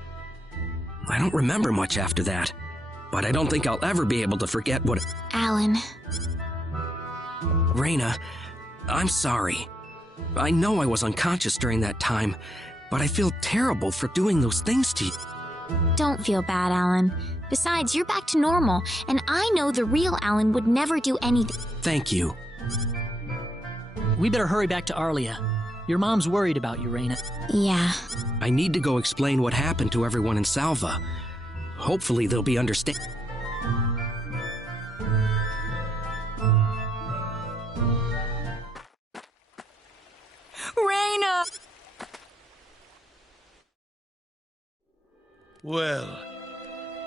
I don't remember much after that, but I don't think I'll ever be able to forget what... Alan. Reina, I'm sorry. I know I was unconscious during that time, but I feel terrible for doing those things to you. Don't feel bad, Alan. Besides, you're back to normal, and I know the real Alan would never do anything. Thank you. We better hurry back to Arlia. Your mom's worried about you, Reina. Yeah. I need to go explain what happened to everyone in Salva. Hopefully they'll be understand. Reina! Well,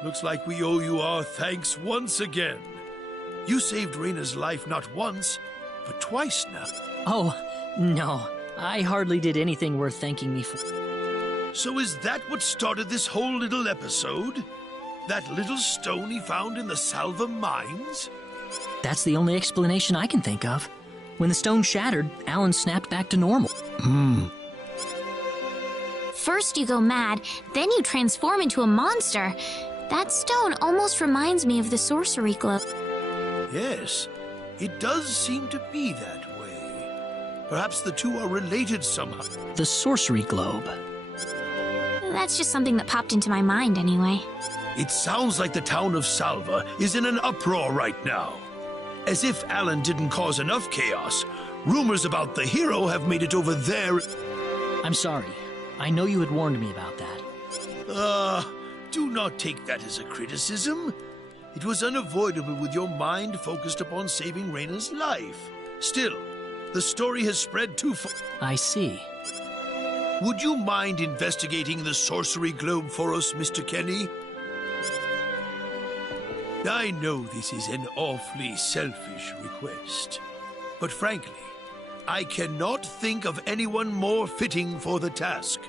looks like we owe you our thanks once again. You saved Reina's life not once, but twice now. Oh, no. I hardly did anything worth thanking me for. So is that what started this whole little episode? That little stone he found in the Salva mines? That's the only explanation I can think of. When the stone shattered, Alan snapped back to normal. First you go mad, then you transform into a monster. That stone almost reminds me of the sorcery globe. Yes, it does seem to be that way. Perhaps the two are related somehow. The sorcery globe. That's just something that popped into my mind anyway. It sounds like the town of Salva is in an uproar right now. As if Alan didn't cause enough chaos, rumors about the hero have made it over there. I'm sorry. I know you had warned me about that. Do not take that as a criticism. It was unavoidable with your mind focused upon saving Reina's life. Still, the story has spread too far. I see. Would you mind investigating the sorcery globe for us, Mr. Kenny? I know this is an awfully selfish request, but frankly, I cannot think of anyone more fitting for the task.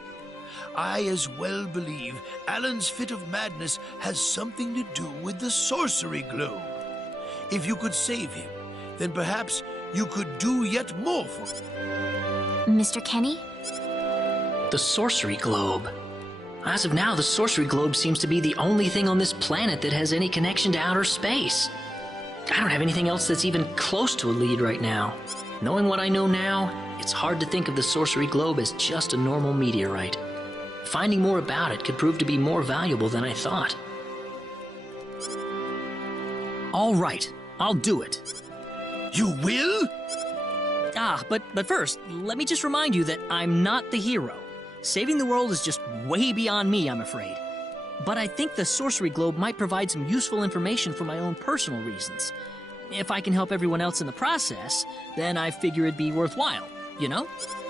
I as well believe Alan's fit of madness has something to do with the sorcery globe. If you could save him, then perhaps you could do yet more for him. Mr. Kenny? The sorcery globe. As of now, the sorcery globe seems to be the only thing on this planet that has any connection to outer space. I don't have anything else that's even close to a lead right now. Knowing what I know now, it's hard to think of the sorcery globe as just a normal meteorite. Finding more about it could prove to be more valuable than I thought. All right, I'll do it. You will? But first, let me just remind you that I'm not the hero. Saving the world is just way beyond me, I'm afraid. But I think the sorcery globe might provide some useful information for my own personal reasons. If I can help everyone else in the process, then I figure it'd be worthwhile, you know?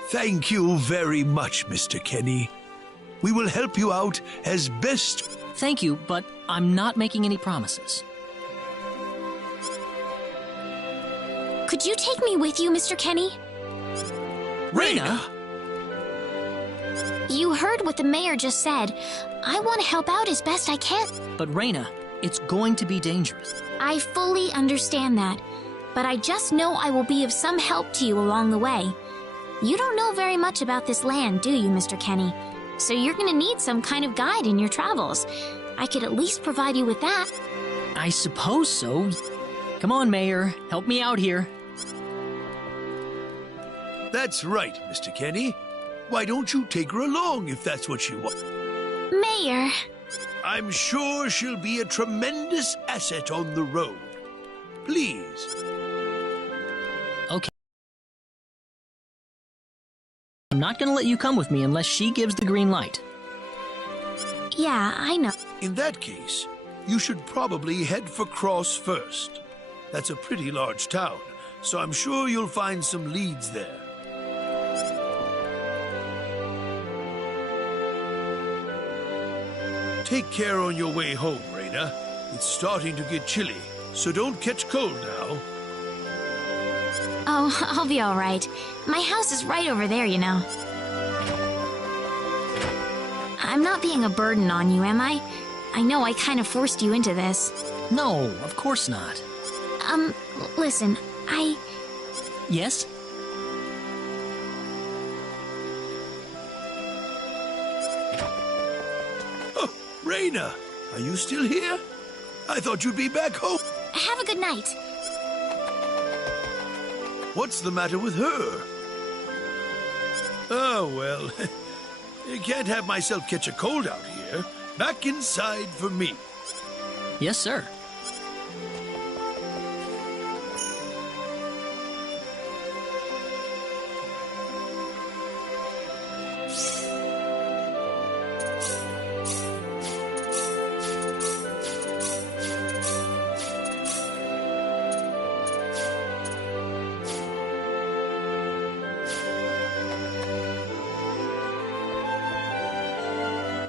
Thank you very much, Mr. Kenny. We will help you out as best. Thank you, but I'm not making any promises. Could you take me with you, Mr. Kenny? Reina! You heard what the mayor just said. I want to help out as best I can. But Reina, it's going to be dangerous. I fully understand that, but I just know I will be of some help to you along the way. You don't know very much about this land, do you, Mr. Kenny? So you're going to need some kind of guide in your travels. I could at least provide you with that. I suppose so. Come on, Mayor, help me out here. That's right, Mr. Kenny. Why don't you take her along if that's what she wants? Mayor. I'm sure she'll be a tremendous asset on the road. Please. Okay. I'm not going to let you come with me unless she gives the green light. Yeah, I know. In that case, you should probably head for Cross first. That's a pretty large town, so I'm sure you'll find some leads there. Take care on your way home, Reina. It's starting to get chilly, so don't catch cold now. Oh, I'll be all right. My house is right over there, you know. I'm not being a burden on you, am I? I know I kind of forced you into this. No, of course not. Listen, Yes? Oh, Reina, are you still here? I thought you'd be back home. Have a good night. What's the matter with her? Oh, well, I can't have myself catch a cold out here. Back inside for me. Yes, sir.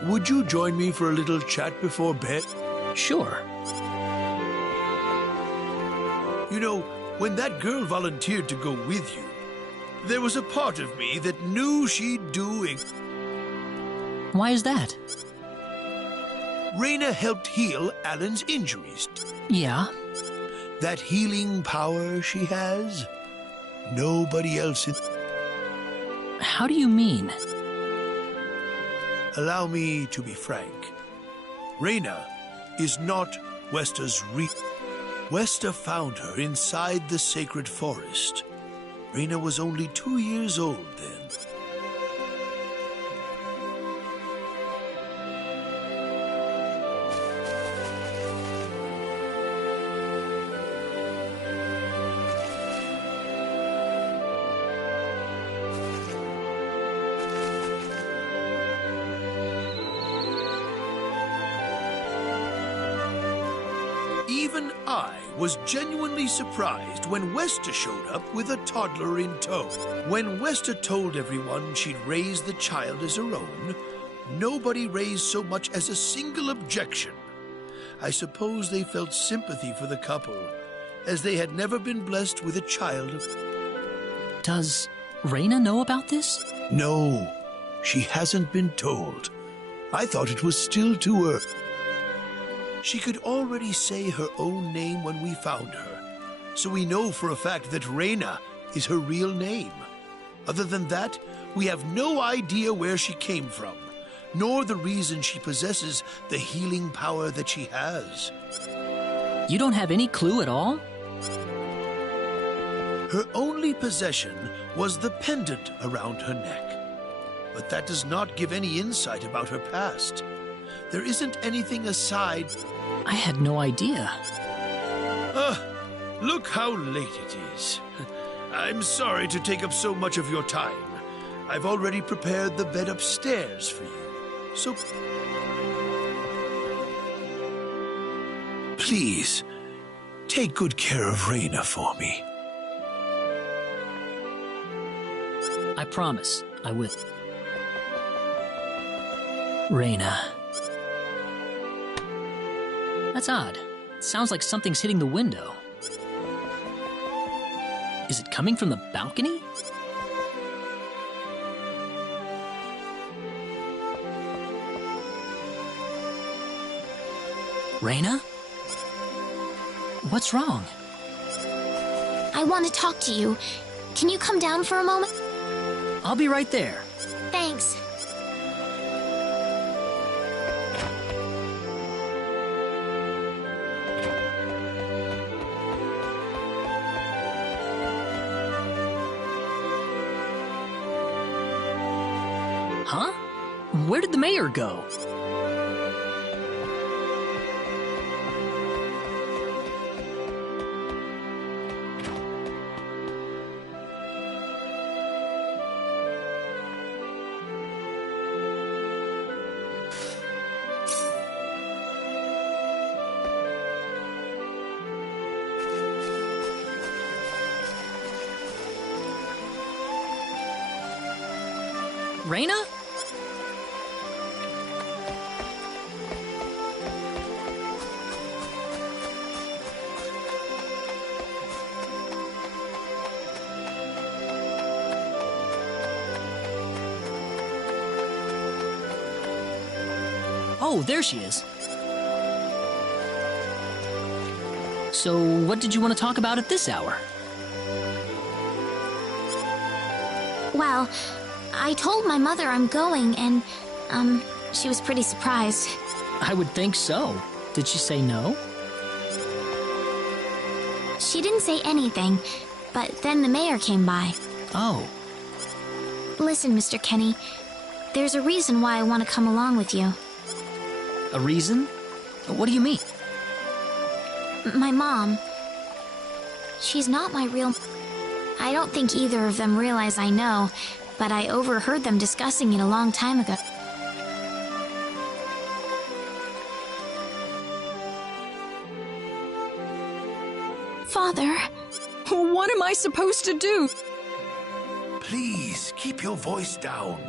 Would you join me for a little chat before bed? Sure. You know, when that girl volunteered to go with you, there was a part of me that knew she'd do it. Why is that? Reina helped heal Alan's injuries. Yeah? That healing power she has, nobody else in... How do you mean? Allow me to be frank. Reina is not Westa's real. Westa found her inside the sacred forest. Reina was only 2 years old then. Even I was genuinely surprised when Westa showed up with a toddler in tow. When Westa told everyone she'd raised the child as her own, nobody raised so much as a single objection. I suppose they felt sympathy for the couple, as they had never been blessed with a child of... Does Reina know about this? No, she hasn't been told. I thought it was still too early. She could already say her own name when we found her, so we know for a fact that Reina is her real name. Other than that, we have no idea where she came from, nor the reason she possesses the healing power that she has. You don't have any clue at all? Her only possession was the pendant around her neck. But that does not give any insight about her past. There isn't anything aside... I had no idea. Look how late it is. I'm sorry to take up so much of your time. I've already prepared the bed upstairs for you. So... please, take good care of Raina for me. I promise, I will. Raina. That's odd. It sounds like something's hitting the window. Is it coming from the balcony? Raina? What's wrong? I want to talk to you. Can you come down for a moment? I'll be right there. Thanks. Huh? Where did the mayor go? Raina? Oh, there she is. So, what did you want to talk about at this hour? Well, I told my mother I'm going, and, she was pretty surprised. I would think so. Did she say no? She didn't say anything, but then the mayor came by. Oh. Listen, Mr. Kenny, there's a reason why I want to come along with you. A reason? What do you mean? My mom. She's not my real... I don't think either of them realize I know, but I overheard them discussing it a long time ago. Father, what am I supposed to do? Please, keep your voice down.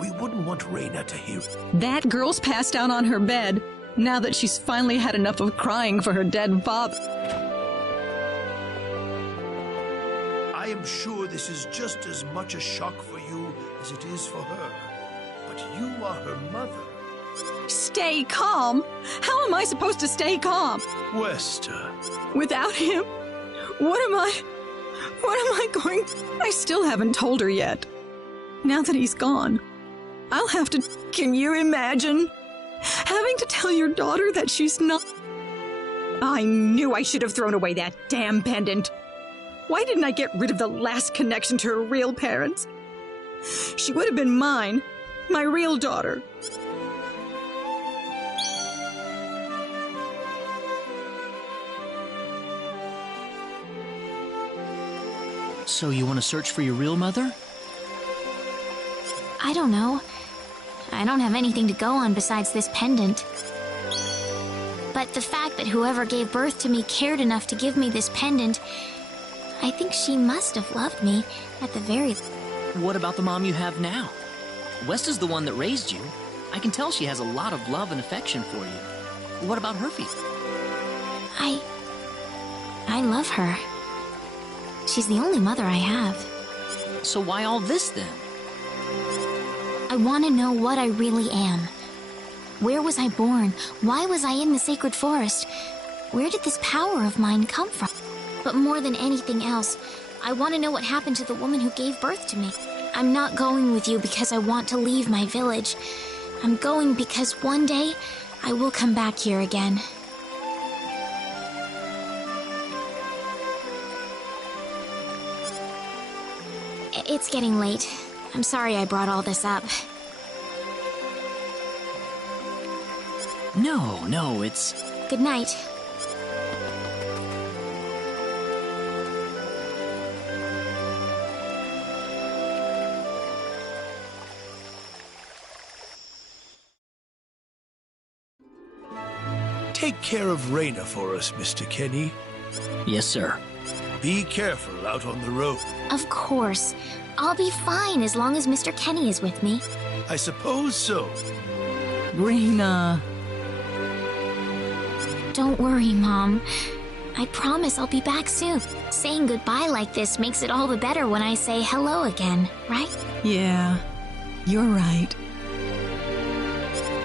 We wouldn't want Raina to hear. That girl's passed out on her bed, now that she's finally had enough of crying for her dead father. I am sure this is just as much a shock for you as it is for her. But you are her mother. Stay calm? How am I supposed to stay calm? Wester. Without him? What am I going... I still haven't told her yet. Now that he's gone, I'll have to... Can you imagine? Having to tell your daughter that she's not... I knew I should have thrown away that damn pendant. Why didn't I get rid of the last connection to her real parents? She would have been mine, my real daughter. So you want to search for your real mother? I don't know. I don't have anything to go on besides this pendant. But the fact that whoever gave birth to me cared enough to give me this pendant, I think she must have loved me at the very... What about the mom you have now? West is the one that raised you. I can tell she has a lot of love and affection for you. What about her feelings? I love her. She's the only mother I have. So why all this then? I want to know what I really am. Where was I born? Why was I in the sacred forest? Where did this power of mine come from? But more than anything else, I want to know what happened to the woman who gave birth to me. I'm not going with you because I want to leave my village. I'm going because one day I will come back here again. It's getting late. I'm sorry I brought all this up. No, it's... Good night. Take care of Raina for us, Mr. Kenny. Yes, sir. Be careful out on the road. Of course. I'll be fine as long as Mr. Kenny is with me. I suppose so. Raina. Don't worry, Mom. I promise I'll be back soon. Saying goodbye like this makes it all the better when I say hello again, right? Yeah, you're right.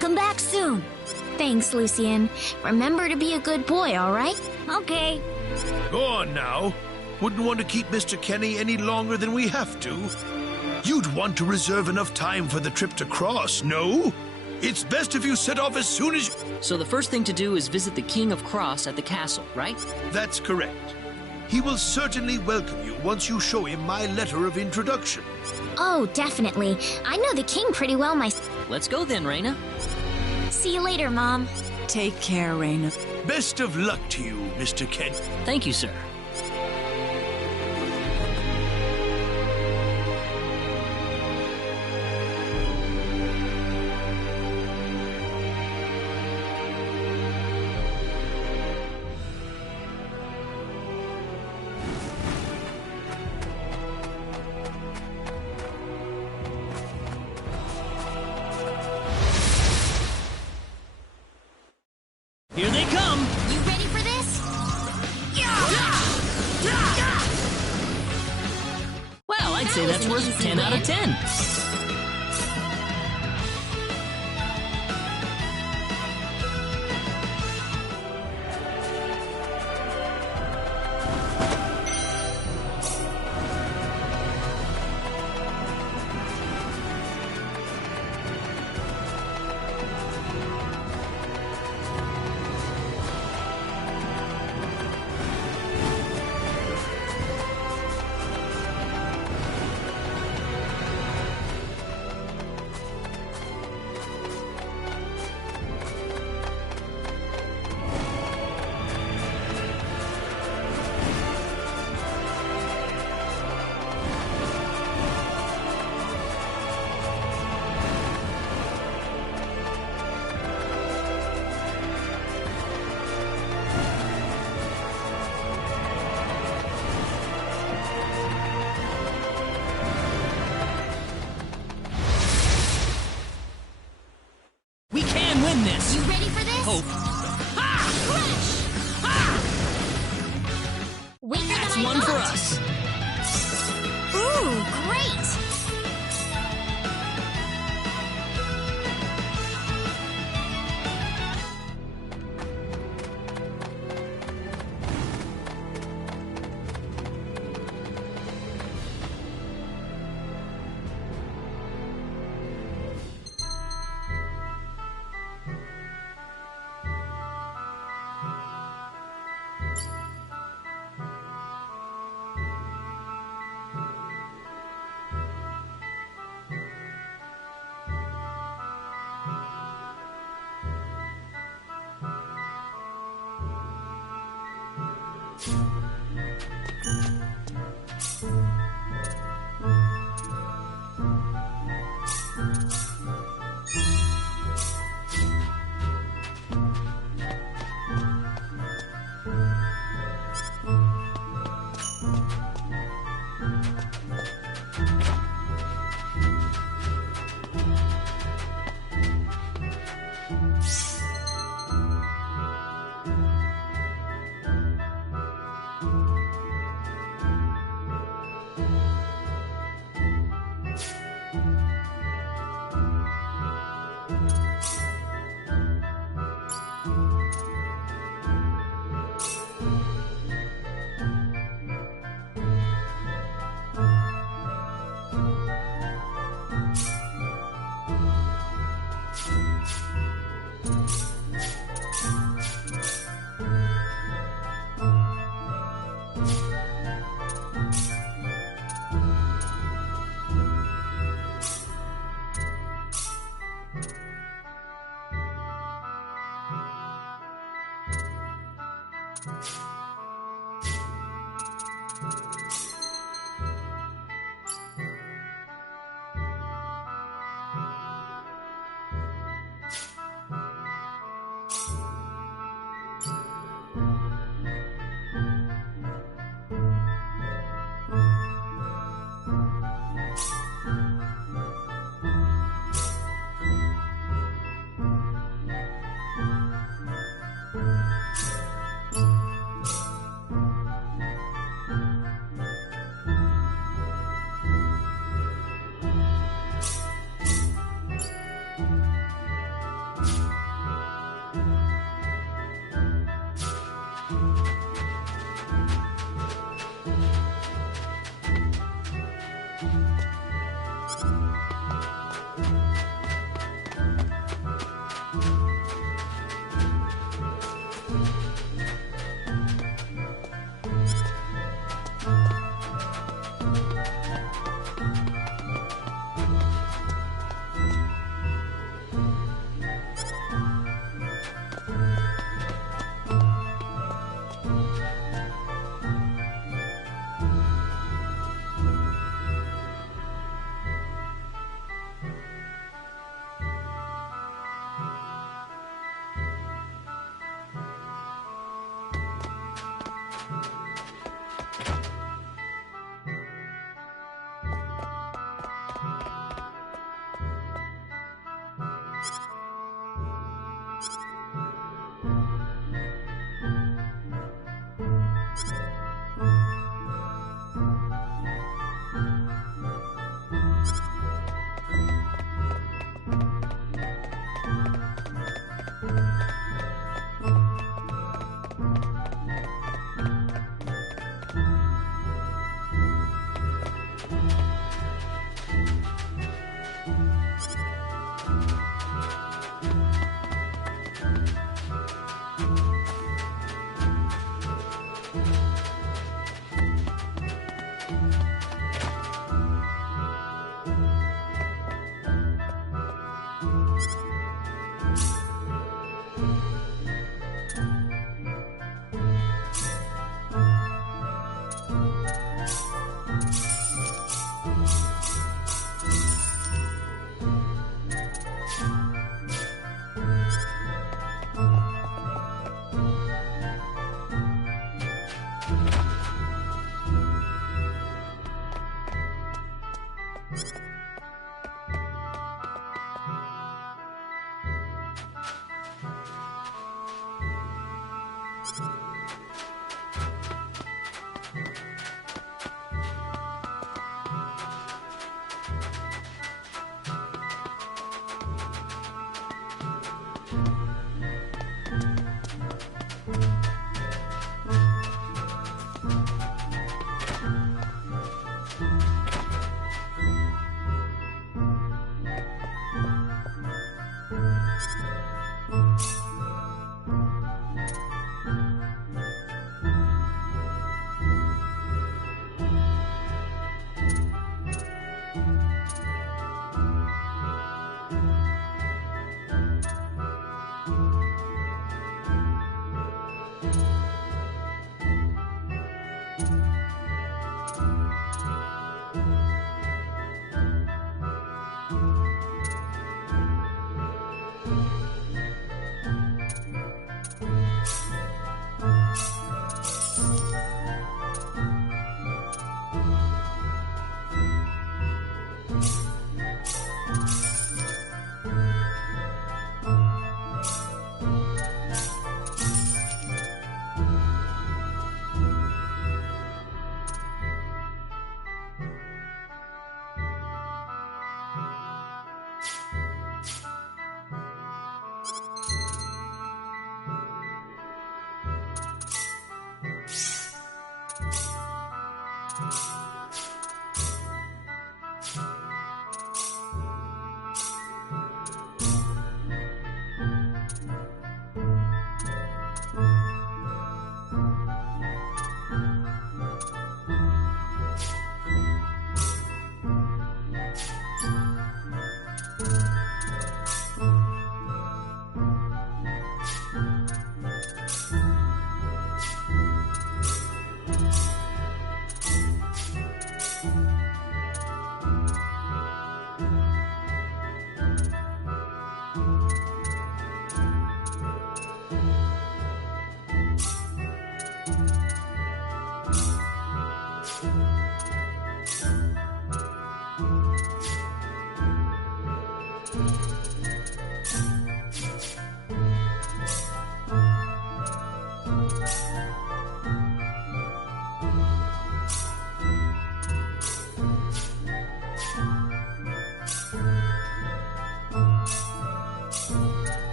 Come back soon. Thanks, Lucien. Remember to be a good boy, all right? Okay. Go on now. Wouldn't want to keep Mr. Kenny any longer than we have to. You'd want to reserve enough time for the trip to Cross, no? It's best if you set off as soon as... So the first thing to do is visit the King of Cross at the castle, right? That's correct. He will certainly welcome you once you show him my letter of introduction. Oh, definitely. I know the king pretty well myself. Let's go then, Raina. See you later, Mom. Take care, Raina. Best of luck to you, Mr. Kent. Thank you, sir. Here they come! You ready for this? Well, I'd say that's worth 10 out of 10. We can win this! You ready for this? Hope. Wait for That's my one for vote. us! Ooh, great!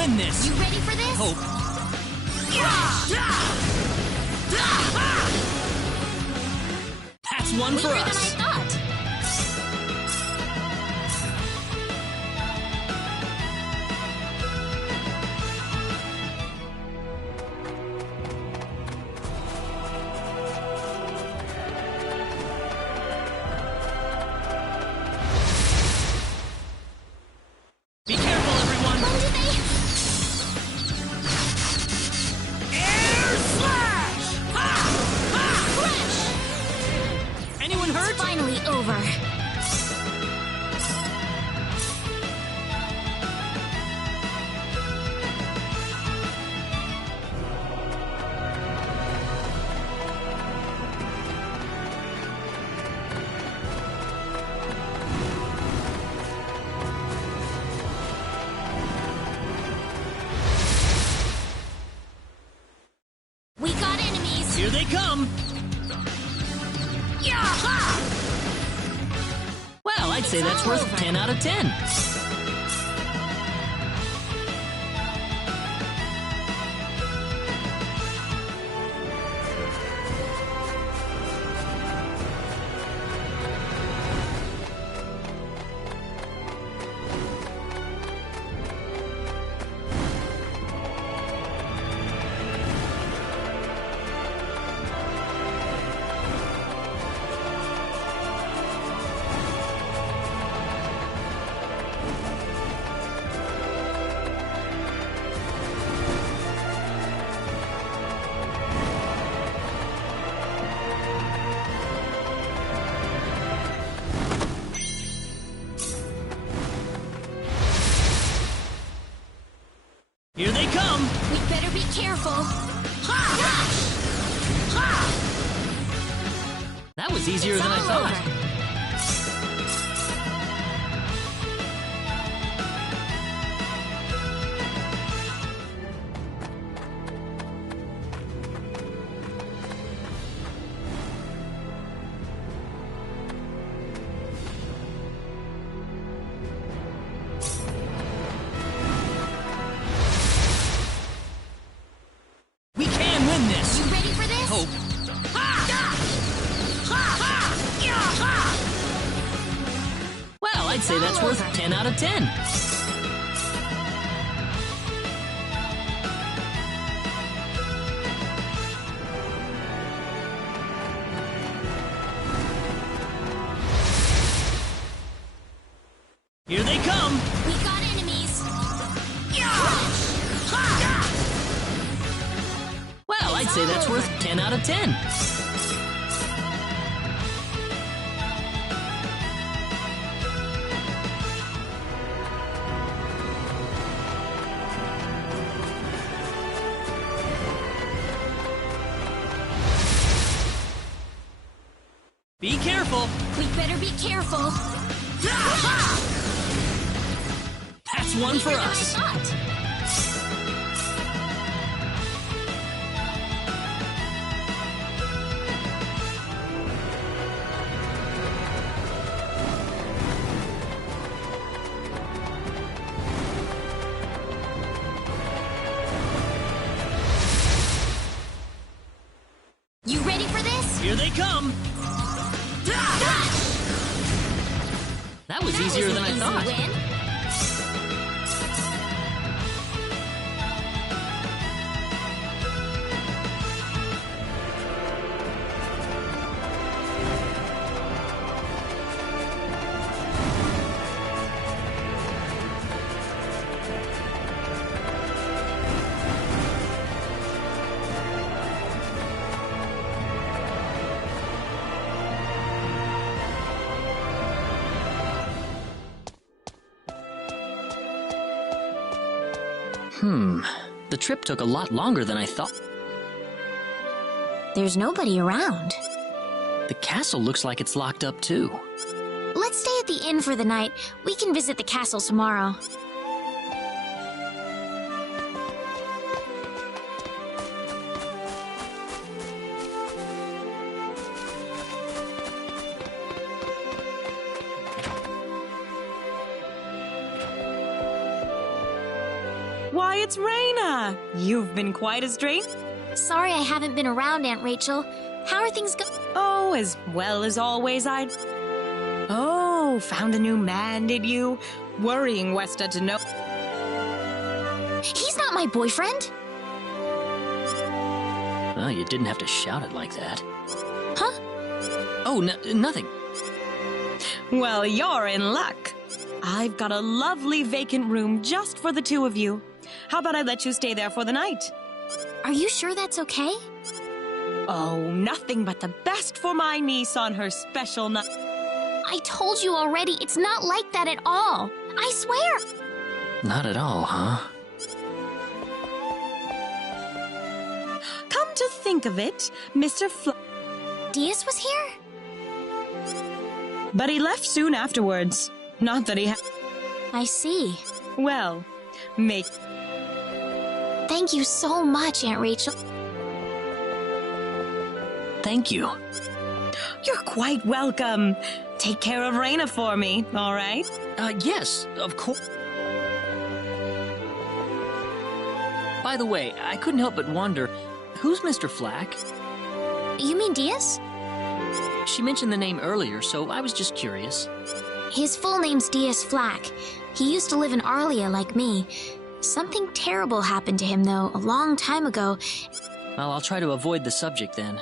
win this! You ready for this? Hope. That's one for Weaker us! than I thought. Be careful, everyone! When did they... Air slash! Ha! Ha! Crash! Anyone hurt? It's finally over. We got enemies. Here they come! Well, I'd say that's worth 10 out of 10. Here they come! We better be careful. That was easier than I It's all thought. over. We can win this! You ready for this? Hope. Well, I'd say that's worth 10 out of 10. Here they come! We got enemies. Well, I'd say that's worth 10 out of 10. Be careful! We better be careful. That's one for Weaker than I us! thought. You ready for this? Here they come! That was easier than I Easy thought. win. The trip took a lot longer than I thought. There's nobody around. The castle looks like it's locked up too. Let's stay at the inn for the night. We can visit the castle tomorrow. Why it's Raina. You've been quite a stranger. Sorry I haven't been around, Aunt Rachel. How are things going? Oh, as well as always, Oh, found a new man, did you? Worrying Westa to know. He's not my boyfriend. Well, you didn't have to shout it like that. Huh? Oh, nothing. Well, you're in luck. I've got a lovely vacant room just for the two of you. How about I let you stay there for the night? Are you sure that's okay? Oh, nothing but the best for my niece on her special night. I told you already, it's not like that at all. I swear. Not at all, huh? Come to think of it, Mr. Diaz was here? But he left soon afterwards. Not that he had... I see. Well, Thank you so much, Aunt Rachel. Thank you. You're quite welcome. Take care of Raina for me, all right? Yes, of course. By the way, I couldn't help but wonder, who's Mr. Flack? You mean Diaz? She mentioned the name earlier, so I was just curious. His full name's Diaz Flack. He used to live in Arlia like me. Something terrible happened to him, though, a long time ago. Well, I'll try to avoid the subject then.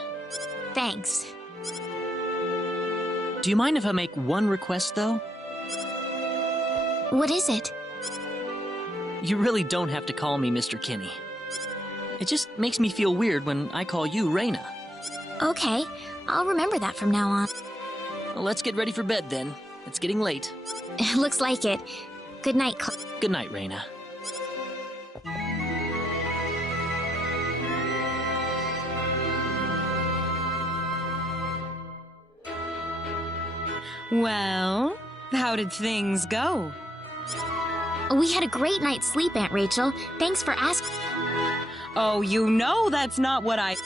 Thanks. Do you mind if I make one request, though? What is it? You really don't have to call me Mr. Kenny. It just makes me feel weird when I call you Raina. Okay, I'll remember that from now on. Well, let's get ready for bed then. It's getting late. Looks like it. Good night, Good night, Raina. Well, how did things go? We had a great night's sleep, Aunt Rachel. Thanks for asking. Oh, you know that's not what I...